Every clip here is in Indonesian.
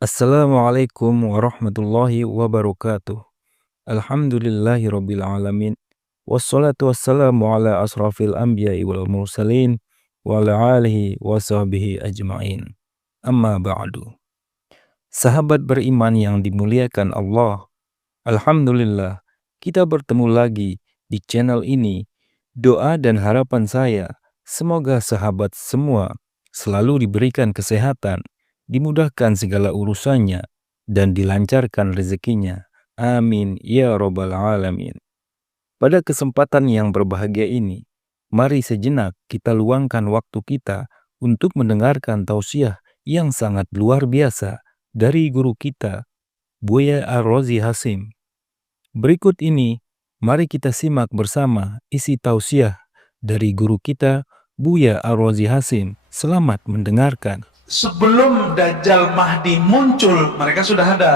Assalamualaikum warahmatullahi wabarakatuh. Alhamdulillahirabbil alamin. Wassalatu wassalamu ala asrafil anbiya'i wal mursalin wa ala alihi wa sahbihi ajmain. Amma ba'du. Sahabat beriman yang dimuliakan Allah, alhamdulillah kita bertemu lagi di channel ini. Doa dan harapan saya semoga sahabat semua selalu diberikan kesehatan, dimudahkan segala urusannya, dan dilancarkan rezekinya. Amin ya robbal alamin. Pada kesempatan yang berbahagia ini, mari sejenak kita luangkan waktu kita untuk mendengarkan tausiah yang sangat luar biasa dari guru kita, Buya Ar-Razi Hasim. Berikut ini, mari kita simak bersama isi tausiah dari guru kita, Buya Ar-Razi Hasim. Selamat mendengarkan. Sebelum Dajjal Mahdi muncul, mereka sudah ada.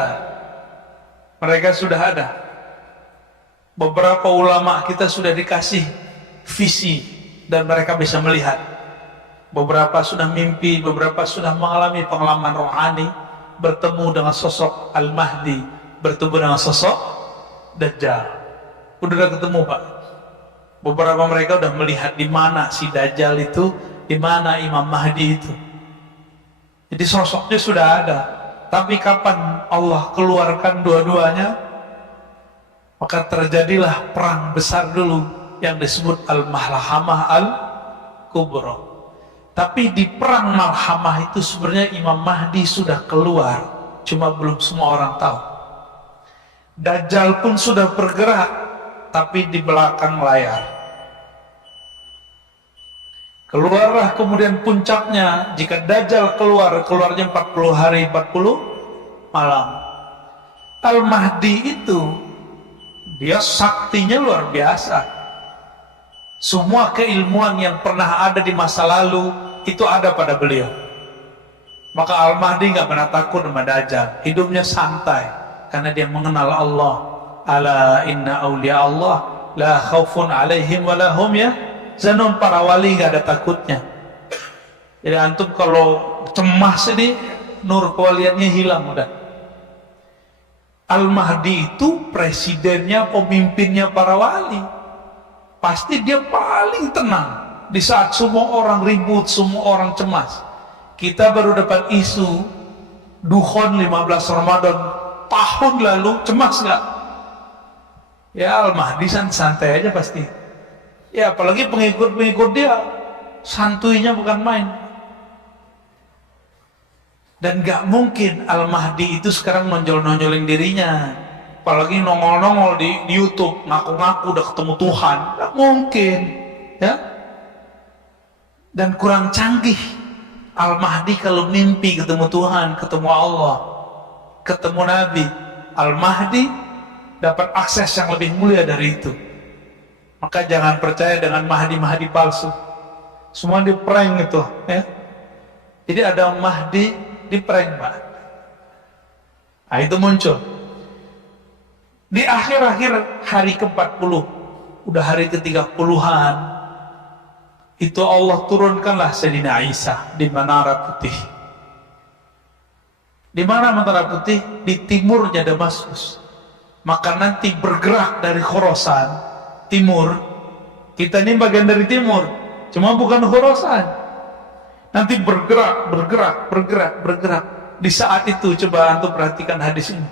Beberapa ulama kita sudah dikasih visi dan mereka bisa melihat. Beberapa sudah mimpi, beberapa sudah mengalami pengalaman rohani, bertemu dengan sosok Al-Mahdi, bertemu dengan sosok Dajjal. Udah ketemu, Pak. Beberapa mereka udah melihat di mana si Dajjal itu, di mana Imam Mahdi itu. Jadi sosoknya sudah ada. Tapi kapan Allah keluarkan dua-duanya, maka terjadilah perang besar dulu yang disebut Al-Malhamah Al-Kubra. Tapi di perang Malhamah itu sebenarnya Imam Mahdi sudah keluar, cuma belum semua orang tahu. Dajjal pun sudah bergerak, tapi di belakang layar. Keluarlah kemudian puncaknya, jika Dajjal keluarnya 40 hari 40 malam. Al-Mahdi itu dia saktinya luar biasa. Semua keilmuan yang pernah ada di masa lalu itu ada pada beliau. Maka Al-Mahdi nggak pernah takut sama Dajjal. Hidupnya santai karena dia mengenal Allah. Ala inna awliya Allah la khaufun alaihim wa lahum yahzanun. Para wali nggak ada takutnya. Jadi antum kalau cemas ini nur kewaliannya hilang udah. Al-Mahdi itu presidennya, pemimpinnya para wali. Pasti dia paling tenang di saat semua orang ribut, semua orang cemas. Kita baru dapat isu Dukhon 15 Ramadan tahun lalu, cemas nggak? Ya Al-Mahdi santai aja pasti. Ya apalagi pengikut-pengikut dia, santuinya bukan main. Dan gak mungkin Al-Mahdi itu sekarang nonjol-nonjolin dirinya, apalagi nongol-nongol di YouTube ngaku-ngaku udah ketemu Tuhan. Gak mungkin, ya. Dan kurang canggih Al-Mahdi kalau mimpi ketemu Tuhan, ketemu Allah, ketemu Nabi. Al-Mahdi dapat akses yang lebih mulia dari itu. Maka jangan percaya dengan Mahdi-Mahdi palsu. Semua di prank itu, ya. Jadi ada Mahdi di prank, Pak. Nah, itu muncul di akhir-akhir hari ke-40, udah hari ke-30-an, itu Allah turunkanlah Sayyidina Isa di Menara Putih. Di mana Menara Putih? Di timurnya Damaskus. Maka nanti bergerak dari Khorasan timur. Kita ini bagian dari timur, cuma bukan Khorasan. Nanti bergerak. Di saat itu coba antum perhatikan hadis ini.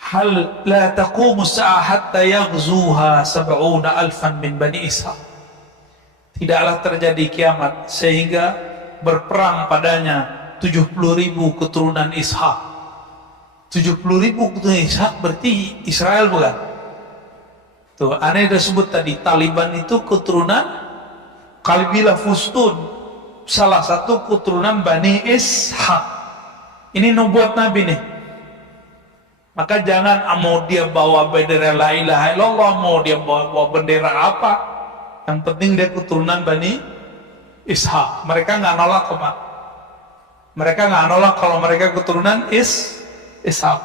Hal la taqumu sa'ah hatta yaghzuha 70,000 min Bani Ishaq. Tidaklah terjadi kiamat sehingga berperang padanya 70.000 keturunan Ishaq. 70.000 keturunan Ishaq berarti Israel bukan? Tuh, aneh udah sebut tadi, Taliban itu keturunan Kalbilah Fustun, salah satu keturunan Bani Ishaq. Ini nubuat Nabi nih. Maka jangan mau dia bawa bendera la ilaha illallah, mau dia bawa bendera apa, yang penting dia keturunan Bani Ishaq. Mereka nggak nolak kok, Pak. Mereka nggak nolak kalau mereka keturunan Ishaq.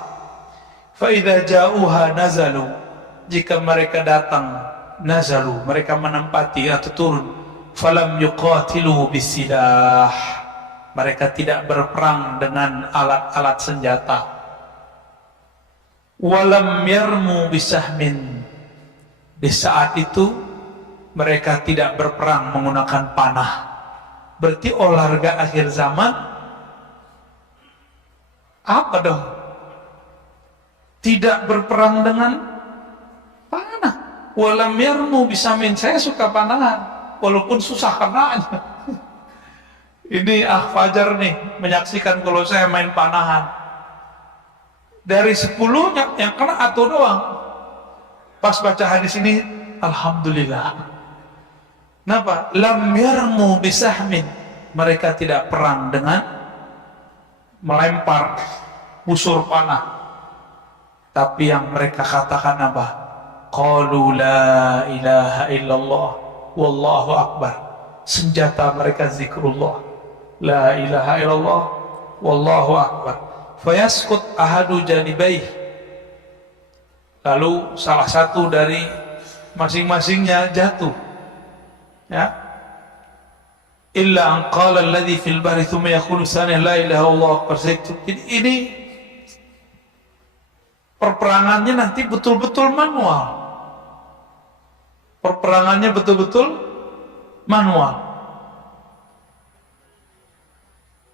Fa idza ja'uha nazalu, jika mereka datang, nazalu, mereka menempati atau turun, falam yuqatilu bisilah, Mereka tidak berperang dengan alat-alat senjata. Walam yarmu bisahmin. Di saat itu mereka tidak berperang menggunakan panah. Berarti olahraga akhir zaman apa dong? Tidak berperang dengan panah. Walam yarmu bisahmin. Saya suka panahan walaupun susah karenanya. Ini Fajar nih menyaksikan kalau saya main panahan. Dari 10 yang kena atau doang. Pas baca hadis ini, alhamdulillah. Kenapa? Lam yarmu bisahmin. Mereka tidak perang dengan melempar busur panah. Tapi yang mereka katakan apa? Qalu la ilaha illallah wallahu akbar. Senjata mereka zikrullah. La ilaha illallah wallahu akbar. Fayaskut ahadu janibaih. Lalu salah satu dari masing-masingnya jatuh. Ya. Illa an qala alladhi fil bahri thumma yaqulu tsani la ilaha illallah. Jadi ini perperangannya nanti betul-betul manual. Perperangannya betul-betul manual.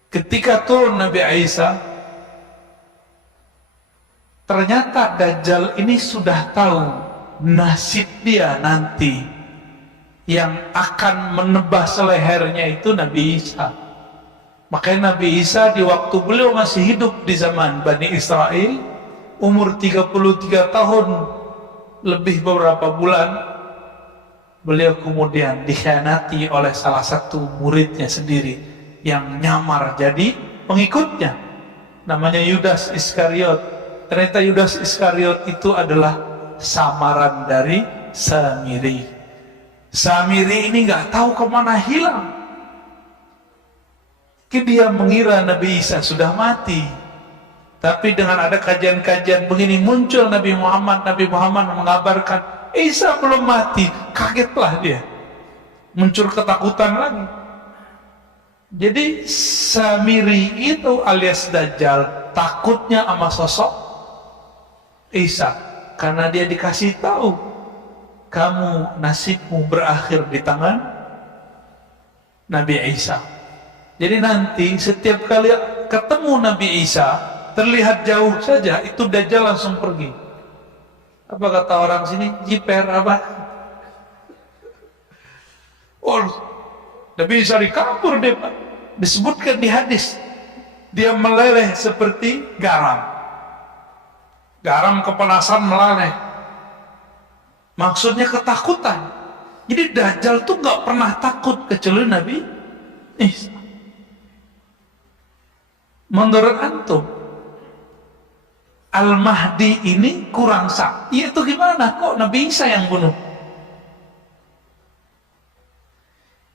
Ketika turun Nabi Isa, ternyata Dajjal ini sudah tahu nasib dia nanti. Yang akan menebas lehernya itu Nabi Isa. Makanya Nabi Isa di waktu beliau masih hidup di zaman Bani Israel, umur 33 tahun lebih beberapa bulan, beliau kemudian dikhianati oleh salah satu muridnya sendiri yang nyamar jadi pengikutnya, namanya Yudas Iskariot. Ternyata Yudas Iskariot itu adalah samaran dari Samiri. Samiri ini nggak tahu kemana hilang. Dia mengira Nabi Isa sudah mati. Tapi dengan ada kajian-kajian begini muncul Nabi Muhammad. Nabi Muhammad mengabarkan Isa belum mati. Kagetlah dia, muncul ketakutan lagi. Jadi Samiri itu alias Dajjal takutnya sama sosok Isa, karena dia dikasih tahu kamu nasibmu berakhir di tangan Nabi Isa. Jadi nanti setiap kali ketemu Nabi Isa terlihat jauh saja itu Dajjal langsung pergi. Apa kata orang sini? Jiper apa? Oh, Nabi Isa dikabur dia, Pak. Disebutkan di hadis, dia meleleh seperti garam. Garam kepanasan meleleh. Maksudnya ketakutan. Jadi Dajjal tuh nggak pernah takut kecuali Nabi Isa. Menurut antum, Al-Mahdi ini kurang sakti itu gimana? Kok Nabi Isa yang bunuh?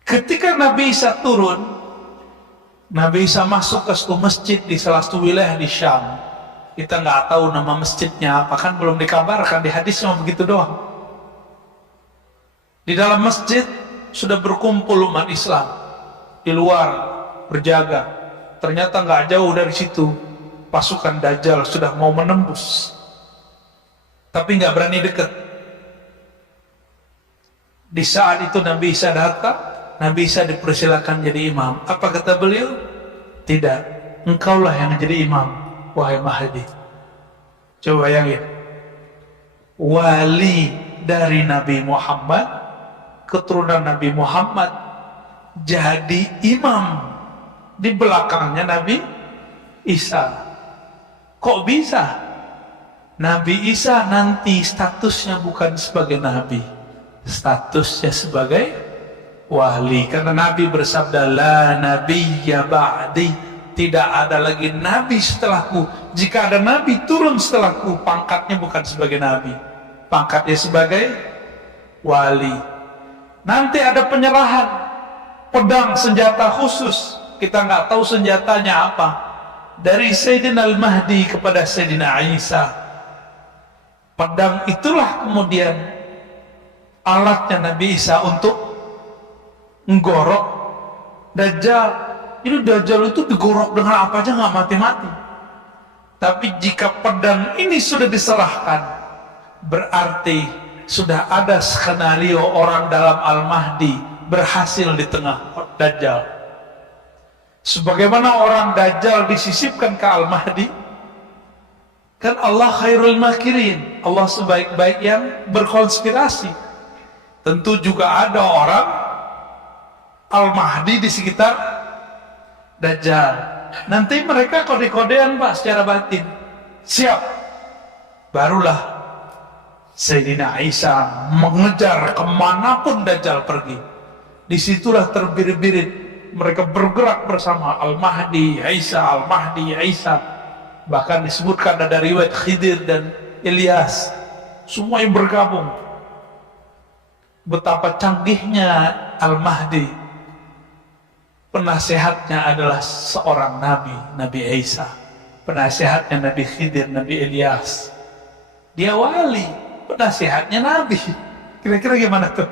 Ketika Nabi Isa turun, Nabi Isa masuk ke satu masjid di salah satu wilayah di Syam. Kita nggak tahu nama masjidnya apa, kan belum dikabarkan, di hadis cuma begitu doang. Di dalam masjid sudah berkumpul umat Islam, di luar berjaga. Ternyata nggak jauh dari situ pasukan Dajjal sudah mau menembus, tapi nggak berani dekat. Di saat itu Nabi Isa datang. Nabi Isa dipersilakan jadi imam. Apa kata beliau? Tidak, engkaulah yang jadi imam, wahai Mahdi. Coba bayangin, wali dari Nabi Muhammad, keturunan Nabi Muhammad, jadi imam di belakangnya Nabi Isa. Kok bisa? Nabi Isa nanti statusnya bukan sebagai nabi, statusnya sebagai wali. Karena Nabi bersabda, la nabiyya ba'di, tidak ada lagi nabi setelahku. Jika ada nabi turun setelahku, pangkatnya bukan sebagai nabi, pangkatnya sebagai wali. Nanti ada penyerahan pedang senjata khusus, kita nggak tahu senjatanya apa, dari Sayyidina Al-Mahdi kepada Sayyidina Isa. Pedang itulah kemudian alatnya Nabi Isa untuk menggorok Dajjal. Ini Dajjal itu digorok dengan apa aja nggak mati-mati. Tapi jika pedang ini sudah diserahkan, berarti sudah ada skenario orang dalam Al-Mahdi berhasil di tengah Dajjal. Sebagaimana orang Dajjal disisipkan ke Al-Mahdi, kan Allah khairul makirin, Allah sebaik-baik yang berkonspirasi. Tentu juga ada orang Al-Mahdi di sekitar Dajjal. Nanti mereka kode-kodean Pak secara batin. Siap. Barulah Sayyidina Isa mengejar kemanapun Dajjal pergi. Disitulah terbirit-birit mereka bergerak bersama Al-Mahdi, Isa, Al-Mahdi, Isa. Bahkan disebutkan ada riwayat Khidir dan Ilyas. Semua yang bergabung. Betapa canggihnya Al-Mahdi. Penasehatnya adalah seorang nabi, Nabi Isa. Penasehatnya Nabi Khidir, Nabi Ilyas. Dia wali, penasehatnya nabi. Kira-kira gimana tuh?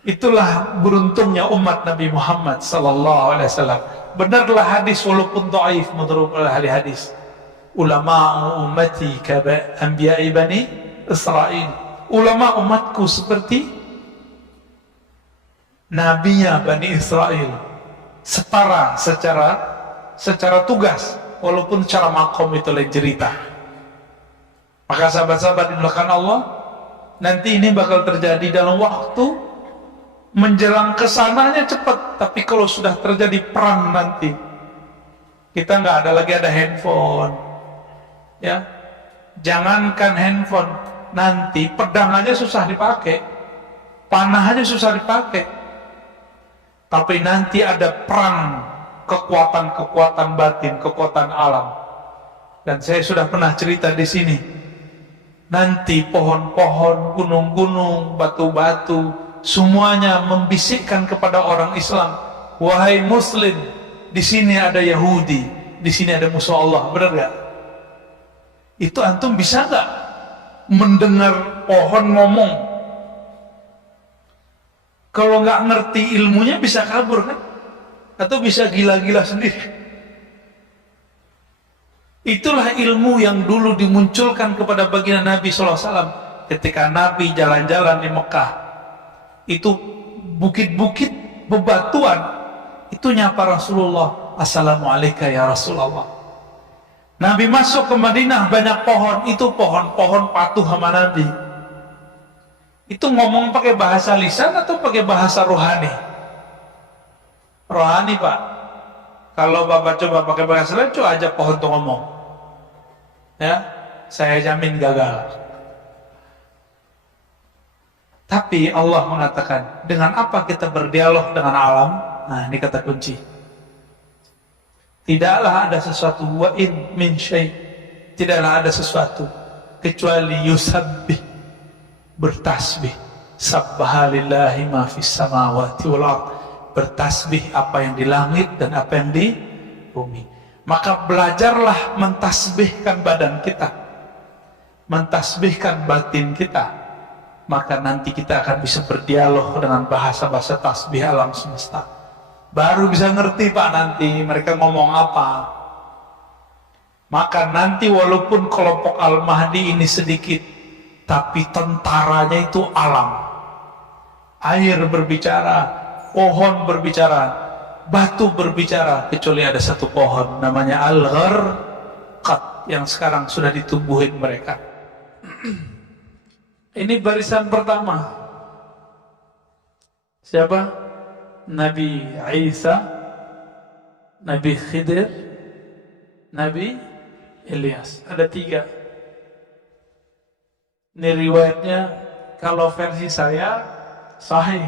Itulah beruntungnya umat Nabi Muhammad sallallahu alaihi wasallam. Benarlah hadis walaupun dhaif menurut ahli hadis. Ulama ummati ka anbiya'i bani Israil. Ulama umatku seperti nabinya Bani Israel. Setara secara tugas, walaupun secara makom itu lain cerita. Maka sahabat-sahabat dimulakan Allah, nanti ini bakal terjadi dalam waktu menjelang kesananya cepat. Tapi kalau sudah terjadi perang nanti, kita nggak ada lagi ada handphone, ya. Jangankan handphone, nanti pedang aja susah dipakai, panah aja susah dipakai. Tapi nanti ada perang kekuatan-kekuatan batin, kekuatan alam. Dan saya sudah pernah cerita di sini. Nanti pohon-pohon, gunung-gunung, batu-batu, semuanya membisikkan kepada orang Islam, wahai Muslim, di sini ada Yahudi, di sini ada musuh Allah. Benar gak? Itu antum bisa gak mendengar pohon ngomong? Kalau nggak ngerti ilmunya bisa kabur kan? Atau bisa gila-gila sendiri. Itulah ilmu yang dulu dimunculkan kepada baginda Nabi SAW. Ketika Nabi jalan-jalan di Mekah, itu bukit-bukit bebatuan, itu nyapa Rasulullah, Assalamualaikum ya Rasulullah. Nabi masuk ke Madinah, banyak pohon, itu pohon-pohon patuh sama Nabi. Itu ngomong pakai bahasa lisan atau pakai bahasa rohani? Rohani Pak. Kalau Bapak coba pakai bahasa lisan, coba aja pohon tuh ngomong, ya, saya jamin gagal. Tapi Allah mengatakan, dengan apa kita berdialog dengan alam? Nah, ini kata kunci. Tidaklah ada sesuatu, wa in min syai', tidaklah ada sesuatu kecuali yusabbih, bertasbih. Sabbahalillahi ma fis samawati wal ard. Bertasbih apa yang di langit dan apa yang di bumi. Maka belajarlah mentasbihkan badan kita, mentasbihkan batin kita. Maka nanti kita akan bisa berdialog dengan bahasa-bahasa tasbih alam semesta. Baru bisa ngerti Pak nanti mereka ngomong apa. Maka nanti walaupun kelompok Al-Mahdi ini sedikit, tapi tentaranya itu alam. Air berbicara, pohon berbicara, batu berbicara, kecuali ada satu pohon namanya Al-Gharqad yang sekarang sudah ditumbuhin mereka. Ini barisan pertama. Siapa? Nabi Isa, Nabi Khidir, Nabi Ilyas. Ada 3. Ini riwayatnya, kalau versi saya sahih,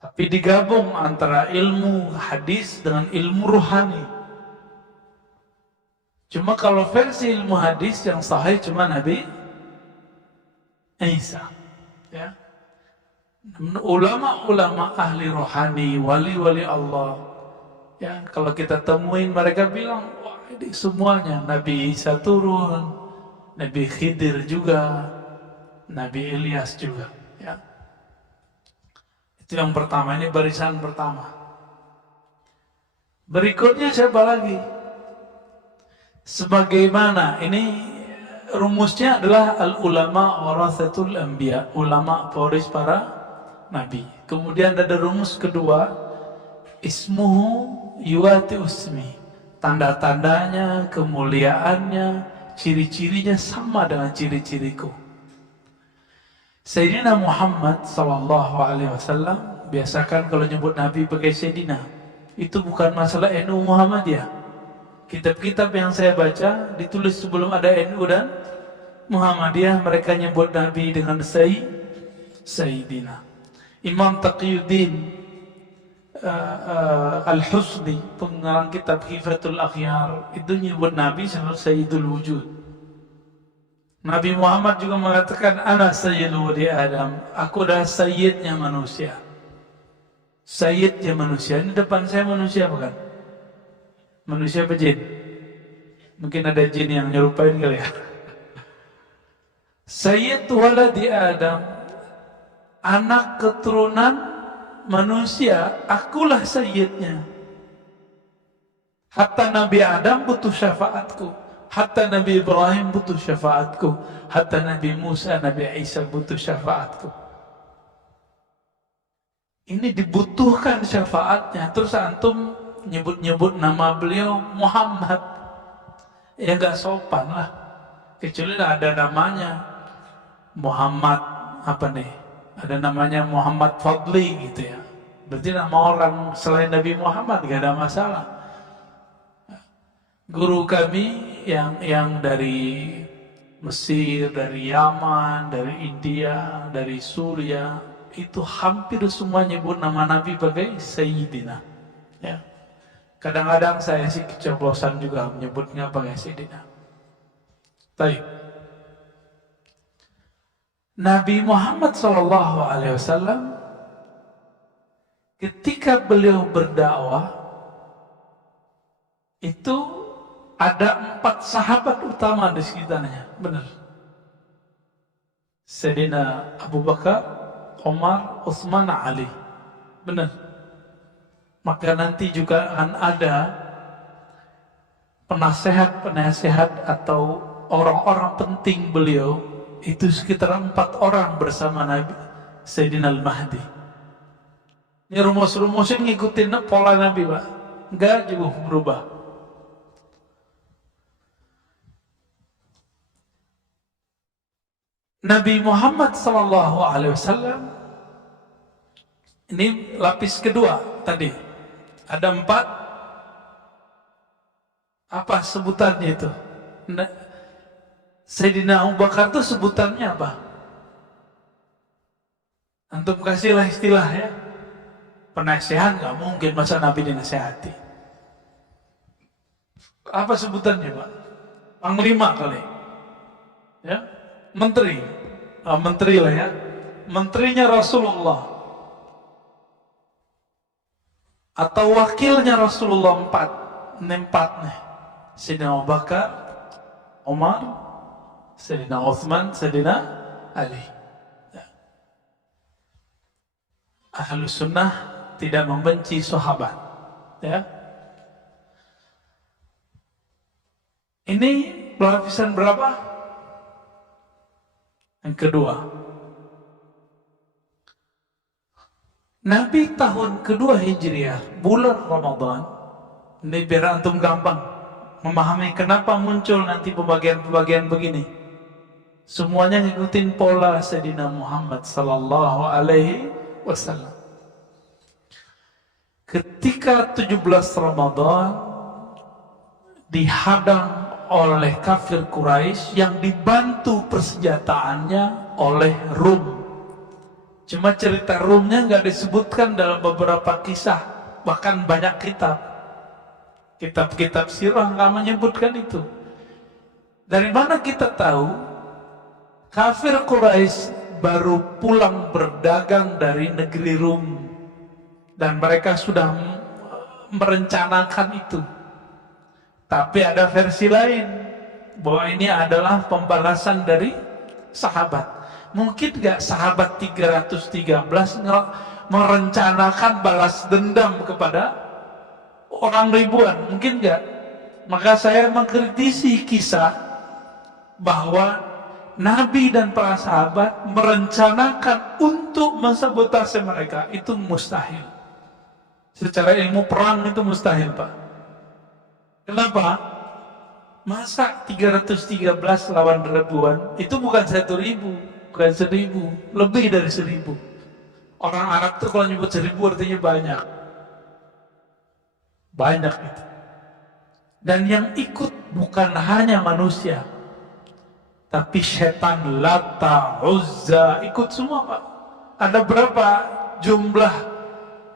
tapi digabung antara ilmu hadis dengan ilmu ruhani. Cuma kalau versi ilmu hadis yang sahih cuma Nabi Isa, ya. Ulama-ulama ahli rohani, wali-wali Allah, ya, kalau kita temuin mereka bilang, wah ini semuanya Nabi Isa turun, Nabi Khidir juga, Nabi Ilyas juga, ya. Itu yang pertama, ini barisan pertama. Berikutnya siapa lagi? Sebagaimana ini rumusnya adalah al-ulama warathatul anbiya, ulama pewaris para nabi. Kemudian ada rumus kedua, ismuhu yuwati usmi, tanda-tandanya, kemuliaannya, ciri-cirinya sama dengan ciri-ciriku. Sayyidina Muhammad SAW biasakan kalau nyebut Nabi pakai Sayyidina. Itu bukan masalah NU Muhammadiyah. Kitab-kitab yang saya baca ditulis sebelum ada NU dan Muhammadiyah, mereka nyebut Nabi dengan Sayyidina. Imam Taqiyuddin Al-Husni, pengarang kitab Hifatul Akhyar, itu nyebut Nabi sebagai Sayyidul Wujud. Nabi Muhammad juga mengatakan, ana sayyidul wadi Adam, aku adalah sayyidnya manusia. Sayyidnya manusia, ini depan saya manusia bukan? Manusia apa jin? Mungkin ada jin yang nyerupain kali ya. Sayyid waladi Adam, anak keturunan manusia, akulah sayyidnya. Hatta Nabi Adam butuh syafaatku, hatta Nabi Ibrahim butuh syafaatku, hatta Nabi Musa, Nabi Isa butuh syafaatku. Ini dibutuhkan syafaatnya. Terus antum nyebut-nyebut nama beliau Muhammad, ya gak sopan lah. Kecuali ada namanya Muhammad apa nih, ada namanya Muhammad Fadli gitu ya, berarti nama orang selain Nabi Muhammad gak ada masalah. Guru kami yang dari Mesir, dari Yaman, dari India, dari Suriah, itu hampir semua nyebut nama Nabi sebagai Sayyidina. Ya. Kadang-kadang saya sih keceplosan juga menyebutnya sebagai Sayyidina. Baik. Nabi Muhammad SAW ketika beliau berdakwah itu ada 4 sahabat utama di sekitarnya, benar. Sayyidina Abu Bakar, Umar, Utsman, Ali, benar. Maka nanti juga akan ada penasehat-penasehat atau orang-orang penting beliau, itu sekitar 4 orang bersama Nabi Sayyidina Al-Mahdi. Ini rumus-rumusnya ngikutin pola Nabi, Pak. Enggak juga berubah. Nabi Muhammad SAW ini lapis kedua tadi. Ada 4. Apa sebutannya itu? Sayyidina Abu Bakar itu sebutannya apa? Antum kasihlah istilah ya. Penasehat gak mungkin masa Nabi dinasehati. Apa sebutannya Pak? Panglima kali. Ya, menteri. Menteri lah ya. Menterinya Rasulullah. Atau wakilnya Rasulullah 4. Ini 4 nih. Sayyidina Abu Bakar, Umar, Sayyidina Utsman, Sayyidina Ali. Ya. Ahlus Sunnah tidak membenci sahabat. Ya. Ini lapisan berapa? Yang kedua. Nabi tahun kedua Hijriah, bulan Ramadan. Ini biar antum gampang memahami kenapa muncul nanti pembagian-pembagian begini. Semuanya ngikutin pola Sayyidina Muhammad sallallahu alaihi wasallam. Ketika 17 Ramadan dihadang oleh kafir Quraisy yang dibantu persenjataannya oleh Rum. Cuma cerita Rumnya nggak disebutkan dalam beberapa kisah, bahkan banyak kitab-kitab sirah nggak menyebutkan itu. Dari mana kita tahu? Kafir Quraisy baru pulang berdagang dari negeri Rum dan mereka sudah merencanakan itu. Tapi ada versi lain bahwa ini adalah pembalasan dari sahabat. Mungkin gak sahabat 313 merencanakan balas dendam kepada orang ribuan? Mungkin enggak. Maka saya mengkritisi kisah bahwa Nabi dan para sahabat merencanakan untuk mensabotase mereka. Itu mustahil. Secara ilmu perang itu mustahil, Pak. Kenapa? Masa 313 lawan ribuan? Itu bukan 1.000, bukan 1.000, lebih dari 1.000. Orang Arab itu kalau nyebut 1.000 artinya banyak. Banyak itu. Dan yang ikut bukan hanya manusia, tapi setan, Lata, Uzza, ikut semua, Pak. Ada berapa jumlah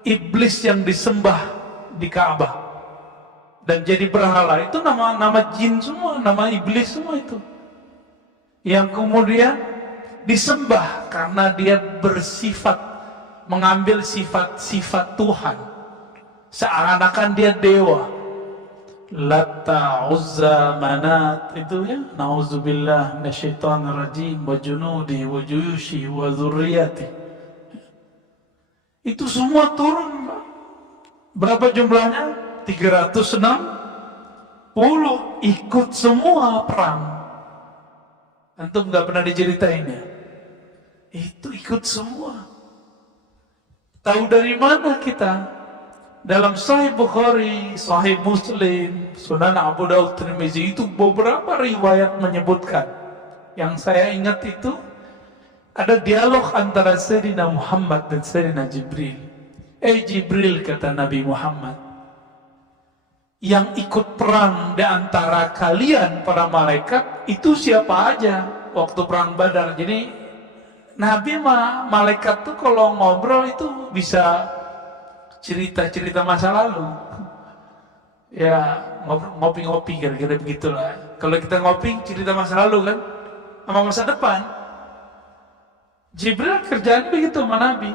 iblis yang disembah di Ka'bah dan jadi berhala? Itu nama jin semua, nama iblis semua itu. Yang kemudian disembah karena dia bersifat, mengambil sifat-sifat Tuhan, seakan-akan dia dewa. Lata, Uzza, Manat, itu ya, na'udzubillah minasyaitonir rajim, wa junudi wa juyushi wa dzurriyyati. Itu semua turun, Pak. Berapa jumlahnya? 360 ikut semua perang. Antum nggak pernah diceritain ya? Itu ikut semua. Tahu dari mana kita? Dalam Sahih Bukhari, Sahih Muslim, Sunan Abu Daud, Tirmizi, itu beberapa riwayat menyebutkan. Yang saya ingat itu ada dialog antara Sayyidina Muhammad dan Sayyidina Jibril. Jibril, kata Nabi Muhammad, yang ikut perang di antara kalian para malaikat itu siapa aja waktu perang Badar. Jadi Nabi malaikat tuh kalau ngobrol itu bisa cerita-cerita masa lalu. Ya, ngopi-ngopi kira-kira begitulah. Kalau kita ngopi cerita masa lalu kan sama masa depan. Jibril kerjaan begitu sama Nabi.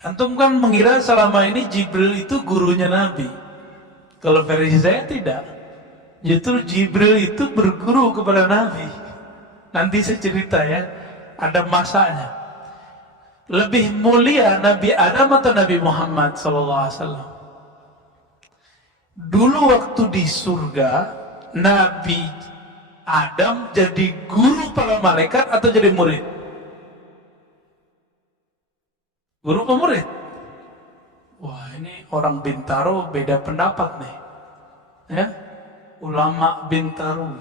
Antum kan mengira selama ini Jibril itu gurunya Nabi. Kalau versi saya tidak. Justru Jibril itu berguru kepada Nabi. Nanti saya cerita ya, ada masanya. Lebih mulia Nabi Adam atau Nabi Muhammad SAW? Dulu waktu di surga, Nabi Adam jadi guru para malaikat atau jadi murid? Guru apa murid? Wah, ini orang Bintaro beda pendapat nih. Ya, ulama Bintaro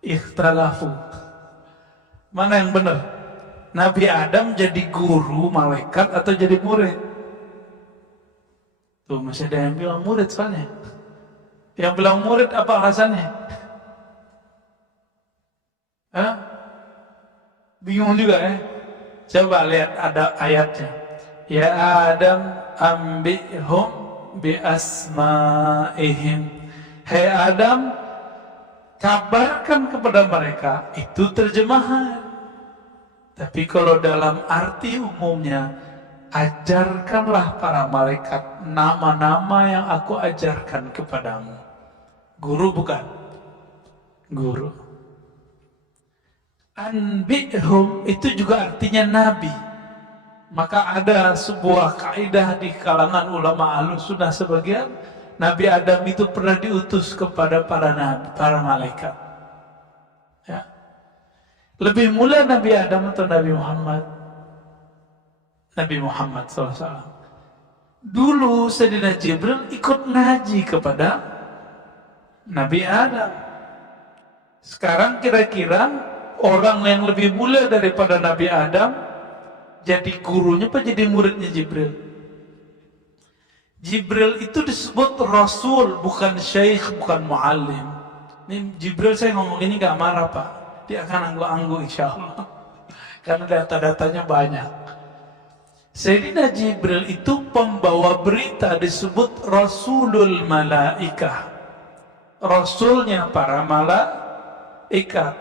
ikhtalafu. Mana yang benar? Nabi Adam jadi guru malaikat atau jadi murid? Tuh masih ada yang bilang murid soalnya. Yang bilang murid apa alasannya? Hah? Bingung juga ya? Coba lihat ada ayatnya. Ya Adam ambihum bi asma'ihim. Hai Adam, kabarkan kepada mereka. Itu terjemahan. Tapi kalau dalam arti umumnya, ajarkanlah para malaikat nama-nama yang aku ajarkan kepadamu. Guru bukan? Guru. Anbi'hum itu juga artinya nabi. Maka ada sebuah kaidah di kalangan ulama Ahlussunnah sebagian, Nabi Adam itu pernah diutus kepada para nabi, para malaikat. Ya. Lebih mulia Nabi Adam atau Nabi Muhammad? Nabi Muhammad SAW. Dulu Sayyidina Jibril ikut ngaji kepada Nabi Adam. Sekarang kira-kira orang yang lebih mulia daripada Nabi Adam jadi gurunya apa jadi muridnya Jibril? Jibril itu disebut Rasul, bukan Syekh, bukan Muallim. Ini Jibril saya ngomong ini gak marah, Pak. Dia akan angguk-angguk insya Allah. Karena data-datanya banyak. Sayyidina Jibril itu pembawa berita, disebut Rasulul Malaikah. Rasulnya para malaikat.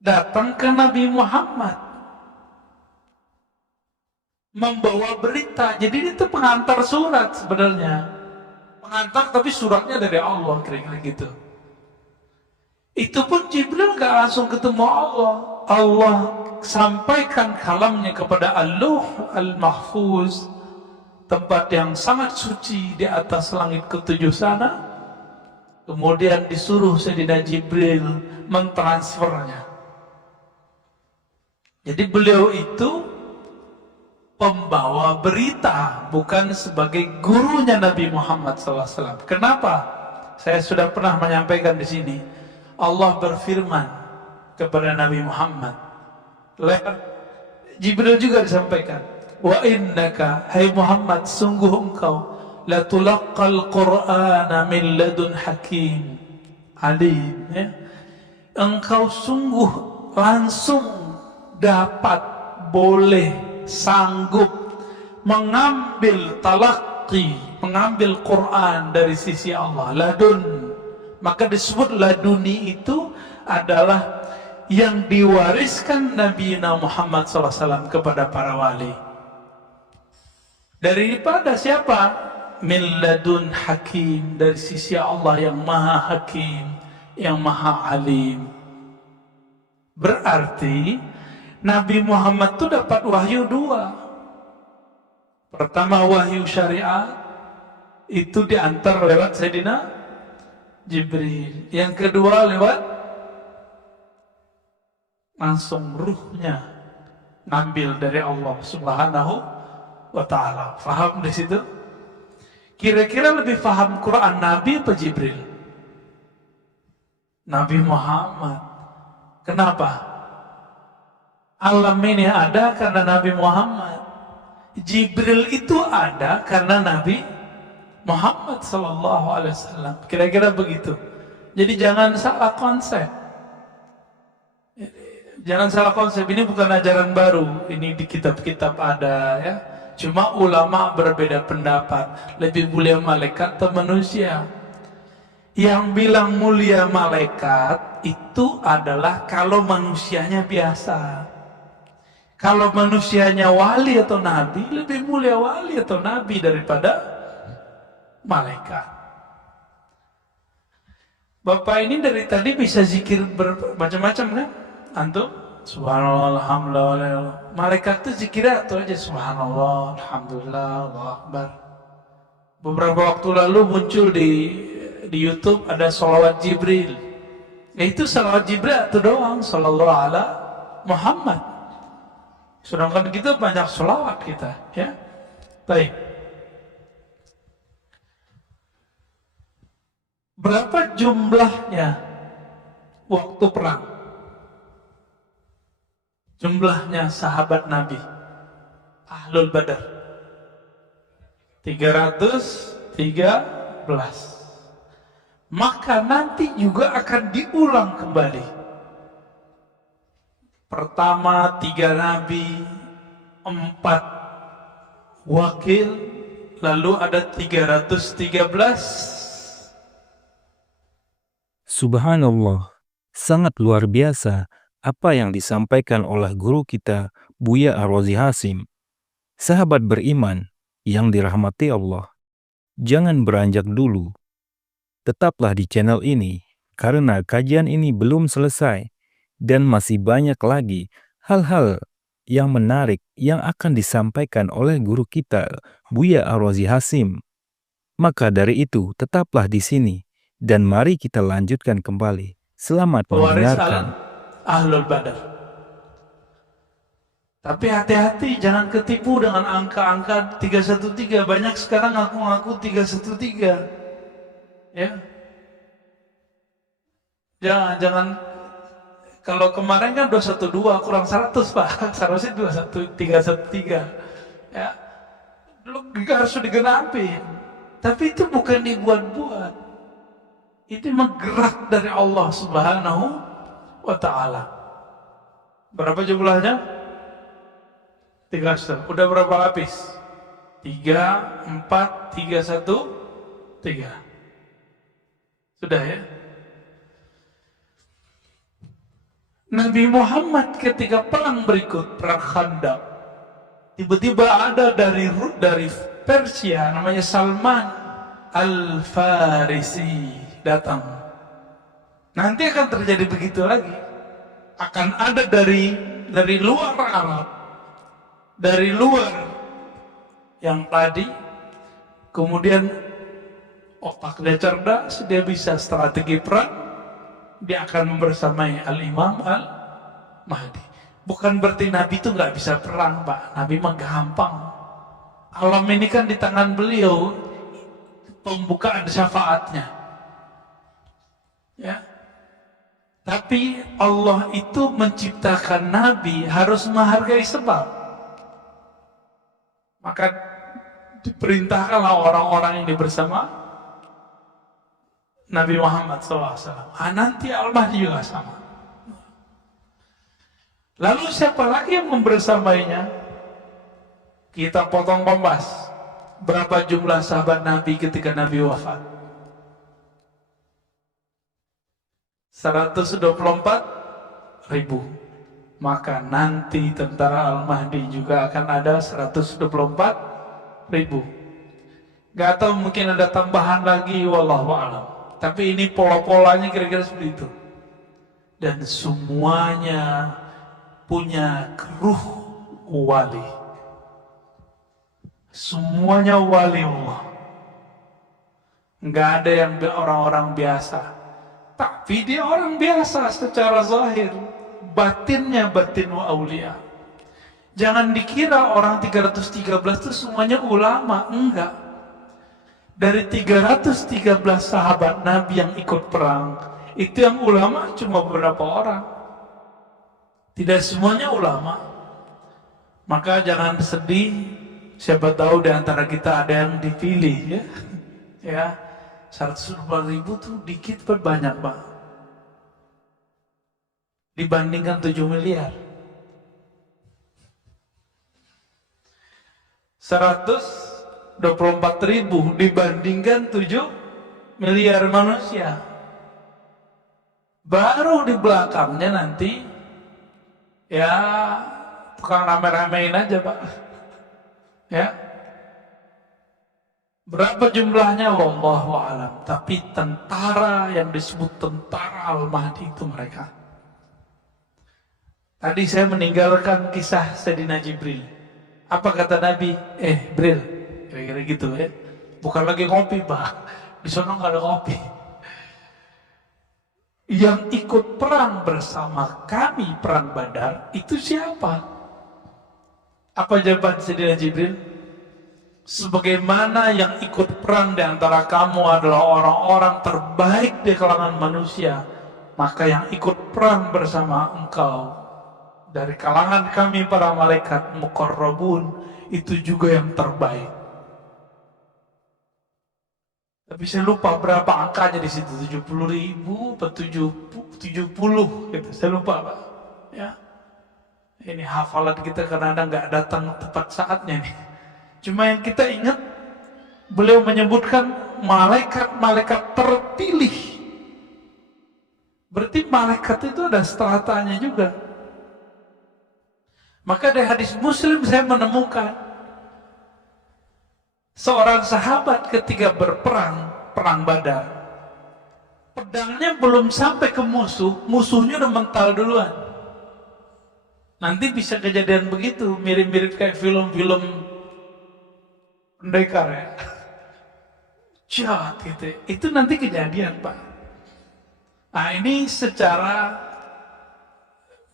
Datang ke Nabi Muhammad. Membawa berita. Jadi itu pengantar surat sebenarnya. Pengantar tapi suratnya dari Allah, kira-kira gitu. Itu pun Jibril gak langsung ketemu Allah. Allah sampaikan kalamnya kepada Al-Lauh Al-Mahfuz, tempat yang sangat suci di atas langit ketujuh sana. Kemudian disuruh Sayyidina Jibril mentransfernya. Jadi beliau itu pembawa berita, bukan sebagai gurunya Nabi Muhammad SAW. Kenapa? Saya sudah pernah menyampaikan di sini. Allah berfirman kepada Nabi Muhammad lewat Jibril juga disampaikan, wa innaka, hai Muhammad, sungguh engkau latulaqqal Qur'ana min ladun hakim alim, ya? Engkau sungguh langsung dapat, boleh, sanggup mengambil talaqi, mengambil Quran dari sisi Allah, ladun. Maka disebut laduni itu adalah yang diwariskan Nabi Muhammad SAW kepada para wali. Daripada siapa? Min ladun hakim, dari sisi Allah yang maha hakim, yang maha alim. Berarti Nabi Muhammad itu dapat wahyu dua. Pertama wahyu syariat, itu diantar lewat Sayyidina Jibril. Yang kedua lewat langsung ruhnya ngambil dari Allah Subhanahu wa ta'ala. Faham di situ? Kira-kira lebih faham Quran Nabi apa Jibril? Nabi Muhammad. Kenapa? Alam ini ada karena Nabi Muhammad. Jibril itu ada karena Nabi Muhammad sallallahu alaihi wasallam. Kira-kira begitu. Jadi jangan salah konsep. Jangan salah konsep, ini bukan ajaran baru. Ini di kitab-kitab ada, ya. Cuma ulama berbeda pendapat. Lebih mulia malaikat atau manusia? Yang bilang mulia malaikat itu adalah kalau manusianya biasa. Kalau manusianya wali atau nabi, lebih mulia wali atau nabi daripada malaikat. Bapak ini dari tadi bisa zikir macam-macam kan? Antum? Subhanallah, alhamdulillah. Malaikat itu zikirnya itu aja, subhanallah, alhamdulillah, Allahu akbar. Beberapa waktu lalu muncul di YouTube ada sholawat Jibril. Ya itu sholawat Jibril itu doang, sallallahu ala Muhammad. Sedangkan kita banyak sholawat kita, ya. Baik. Berapa jumlahnya waktu perang? Jumlahnya sahabat Nabi Ahlul Badar 313. Maka nanti juga akan diulang kembali. Pertama 3 Nabi, 4 wakil, lalu ada 313. Subhanallah, sangat luar biasa apa yang disampaikan oleh guru kita, Buya Ar-Razi Hasim. Sahabat beriman yang dirahmati Allah, jangan beranjak dulu. Tetaplah di channel ini, karena kajian ini belum selesai, dan masih banyak lagi hal-hal yang menarik yang akan disampaikan oleh guru kita, Buya Ar-Razi Hasim. Maka dari itu, tetaplah di sini. Dan mari kita lanjutkan kembali. Selamat mendengarkan. Ahlul Badar. Tapi hati-hati, jangan ketipu dengan angka-angka 313. Banyak sekarang ngaku-ngaku 313. Ya. Jangan. Kalau kemarin kan 212 kurang 100, Pak. Seharusnya 313. Ya. Harus digenapin. Tapi itu bukan dibuat-buat. Itu menggerak dari Allah Subhanahu wa ta'ala. Berapa jumlahnya? 3. Udah berapa lapis? 3, 4, 3, 1, 3. Sudah ya? Nabi Muhammad ketika perang berikut, perang Khandaq, tiba-tiba ada dari Persia, namanya Salman Al-Farisi, datang. Nanti akan terjadi begitu lagi. akan ada dari luar Arab, dari luar yang tadi, kemudian otak dia cerdas, dia bisa strategi perang, dia akan membersamai Al-Imam Al-Mahdi. Bukan berarti Nabi itu nggak bisa perang, Pak. Nabi mah gampang. Alam ini kan di tangan beliau, pembukaan syafaatnya. Ya. Tapi Allah itu menciptakan Nabi harus menghargai sebab. Maka diperintahkanlah orang-orang yang bersama Nabi Muhammad SAW. Nanti Al-Mahdi juga sama. Lalu siapa lagi yang membersamainya? Kita potong kompas. Berapa jumlah sahabat Nabi ketika Nabi wafat? 124.000. Maka nanti tentara Al-Mahdi juga akan ada 124.000. Gak tahu, mungkin ada tambahan lagi, wallahu a'lam. Tapi ini pola-polanya kira-kira seperti itu. Dan semuanya punya ruh wali. Semuanya wali Allah. Nggak ada yang orang-orang biasa. Tapi dia orang biasa secara zahir. Batinnya batin wa aulia. Jangan dikira orang 313 itu semuanya ulama. Enggak. Dari 313 sahabat Nabi yang ikut perang, itu yang ulama cuma beberapa orang. Tidak semuanya ulama. Maka jangan sedih, siapa tahu di antara kita ada yang dipilih, ya. Ya, 124.000 tuh dikit apa banyak, Pak? Dibandingkan 7 miliar. 124.000 dibandingkan 7 miliar manusia. Baru di belakangnya nanti ya tukang rame-ramein aja, Pak. Ya. Berapa jumlahnya wallahu alam, tapi tentara yang disebut tentara Al-Mahdi itu mereka. Tadi saya meninggalkan kisah Sayyidina Jibril. Apa kata Nabi? Bril, kira-kira gitu ya. Bukan lagi ngopi, Pak. Di sana nggak ada kopi. Yang ikut perang bersama kami perang Badar itu siapa? Apa jawaban Sayyidina Jibril? Sebagaimana yang ikut perang di antara kamu adalah orang-orang terbaik di kalangan manusia, maka yang ikut perang bersama engkau dari kalangan kami para malaikat muqarrabun itu juga yang terbaik. Tapi saya lupa berapa angkanya di situ, 70.000 atau 70 gitu. Saya lupa, Pak. Ya. Ini hafalan kita kadang-kadang nggak datang tepat saatnya nih. Cuma yang kita ingat, beliau menyebutkan malaikat-malaikat terpilih. Berarti malaikat itu ada stratanya juga. Maka dari hadis Muslim saya menemukan seorang sahabat ketika berperang, perang Badar, pedangnya belum sampai ke musuh, musuhnya udah mental duluan. Nanti bisa kejadian begitu, mirip-mirip kayak film-film pendekar ya. Jahat gitu. Itu nanti kejadian, Pak. Nah, ini secara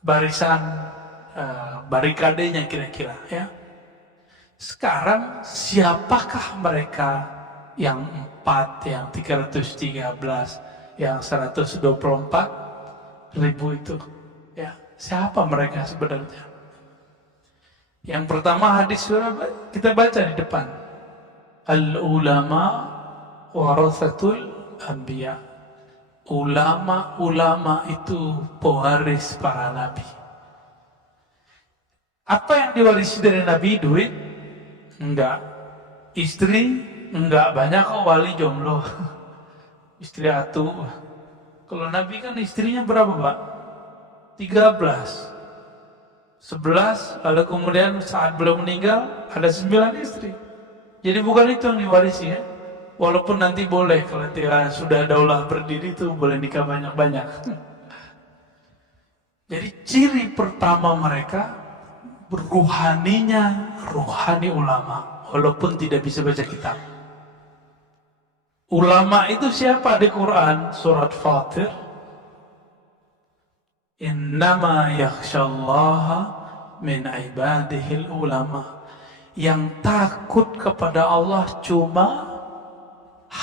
barisan barikadenya kira-kira ya. Sekarang siapakah mereka yang 4, yang 313, yang 124.000 itu? Ya, siapa mereka sebenarnya? Yang pertama hadis kita baca di depan. Al-ulama warathatul anbiya. Ulama itu pewaris para nabi. Apa yang diwarisi dari Nabi? Duit? Enggak. Istri? Enggak. Banyak kok wali jomblo. Istri atuh. Kalau Nabi kan istrinya berapa, Pak? 13. 11, lalu kemudian saat belum meninggal ada 9 istri. Jadi bukan itu yang diwarisi ya. Walaupun nanti boleh kalau sudah daulah berdiri itu boleh nikah banyak-banyak. Jadi ciri pertama mereka ruhaninya, ruhani ulama, walaupun tidak bisa baca kitab. Ulama itu siapa di Quran? Surat Fatir. Innama yakhshallaha min ibadihil ulama. Yang takut kepada Allah cuma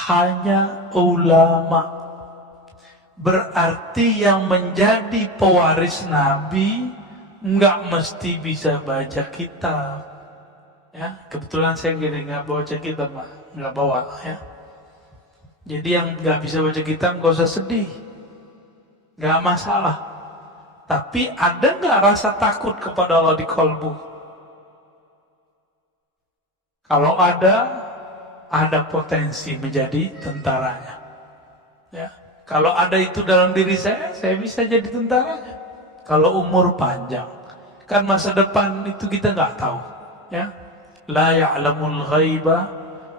hanya ulama. Berarti yang menjadi pewaris Nabi nggak mesti bisa baca kitab. Ya, kebetulan saya gini nggak baca kitab, nggak bawa ya. Jadi yang nggak bisa baca kitab nggak usah sedih, nggak masalah. Tapi ada nggak rasa takut kepada Allah di kolbu? Kalau ada potensi menjadi tentaranya. Ya. Kalau ada itu dalam diri saya bisa jadi tentaranya. Kalau umur panjang, kan masa depan itu kita nggak tahu. Ya, la ya'lamul ghaiba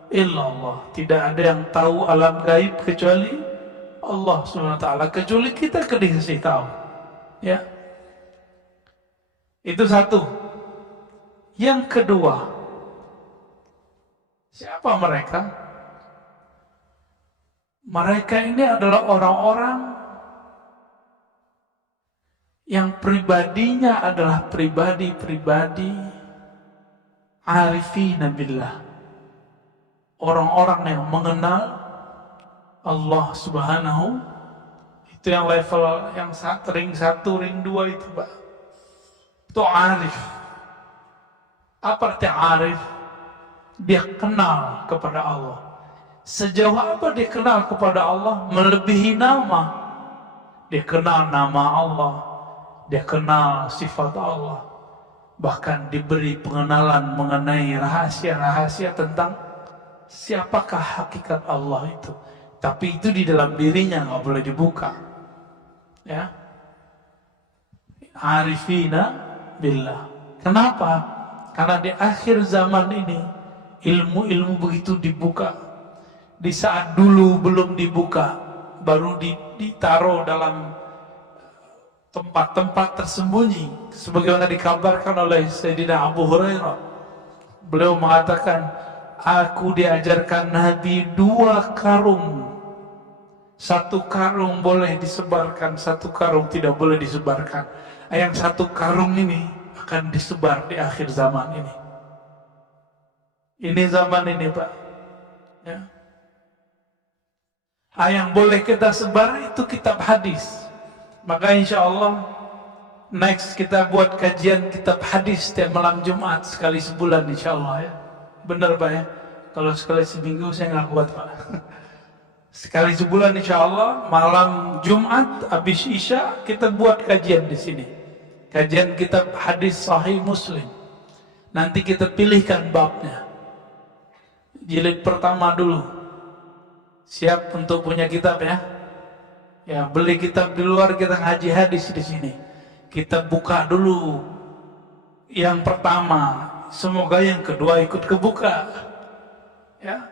illallah. Tidak ada yang tahu alam gaib kecuali Allah Subhanahu wa taala. Kecuali kita dikasih tahu. Ya, itu satu. Yang kedua, siapa mereka? Mereka ini adalah orang-orang yang pribadinya adalah pribadi-pribadi arifina billah. Orang-orang yang mengenal Allah Subhanahu. Itu yang level yang ring 1, ring 2 itu, Pak. Itu arif. Apa arti arif? Dia kenal kepada Allah. Sejauh apa dia kenal kepada Allah? Melebihi nama. Dia kenal nama Allah. Dia kenal sifat Allah. Bahkan diberi pengenalan mengenai rahasia-rahasia tentang siapakah hakikat Allah itu. Tapi itu di dalam dirinya nggak boleh dibuka. Ya, arifina billah. Kenapa? Karena di akhir zaman ini ilmu-ilmu begitu dibuka. Di saat dulu belum dibuka, baru ditaruh dalam tempat-tempat tersembunyi. Sebagaimana dikabarkan oleh Sayyidina Abu Hurairah. Beliau mengatakan, aku diajarkan Nabi 2 karung. 1 karung boleh disebarkan, 1 karung tidak boleh disebarkan. Yang 1 karung ini akan disebar di akhir zaman ini. Ini zaman ini, Pak. Ya. Yang boleh kita sebar itu kitab hadis. Maka insya Allah next kita buat kajian kitab hadis setiap malam Jumat sekali sebulan insya Allah ya. Benar Pak ya. Kalau sekali seminggu saya nggak kuat Pak. Sekali sebulan insya Allah malam Jumat habis Isya kita buat kajian di sini. Kajian kitab hadis Sahih Muslim. Nanti kita pilihkan babnya. Jilid pertama dulu. Siap untuk punya kitab ya? Ya, beli kitab di luar, kita ngaji hadis di sini. Kita buka dulu yang pertama, semoga yang kedua ikut kebuka. Ya,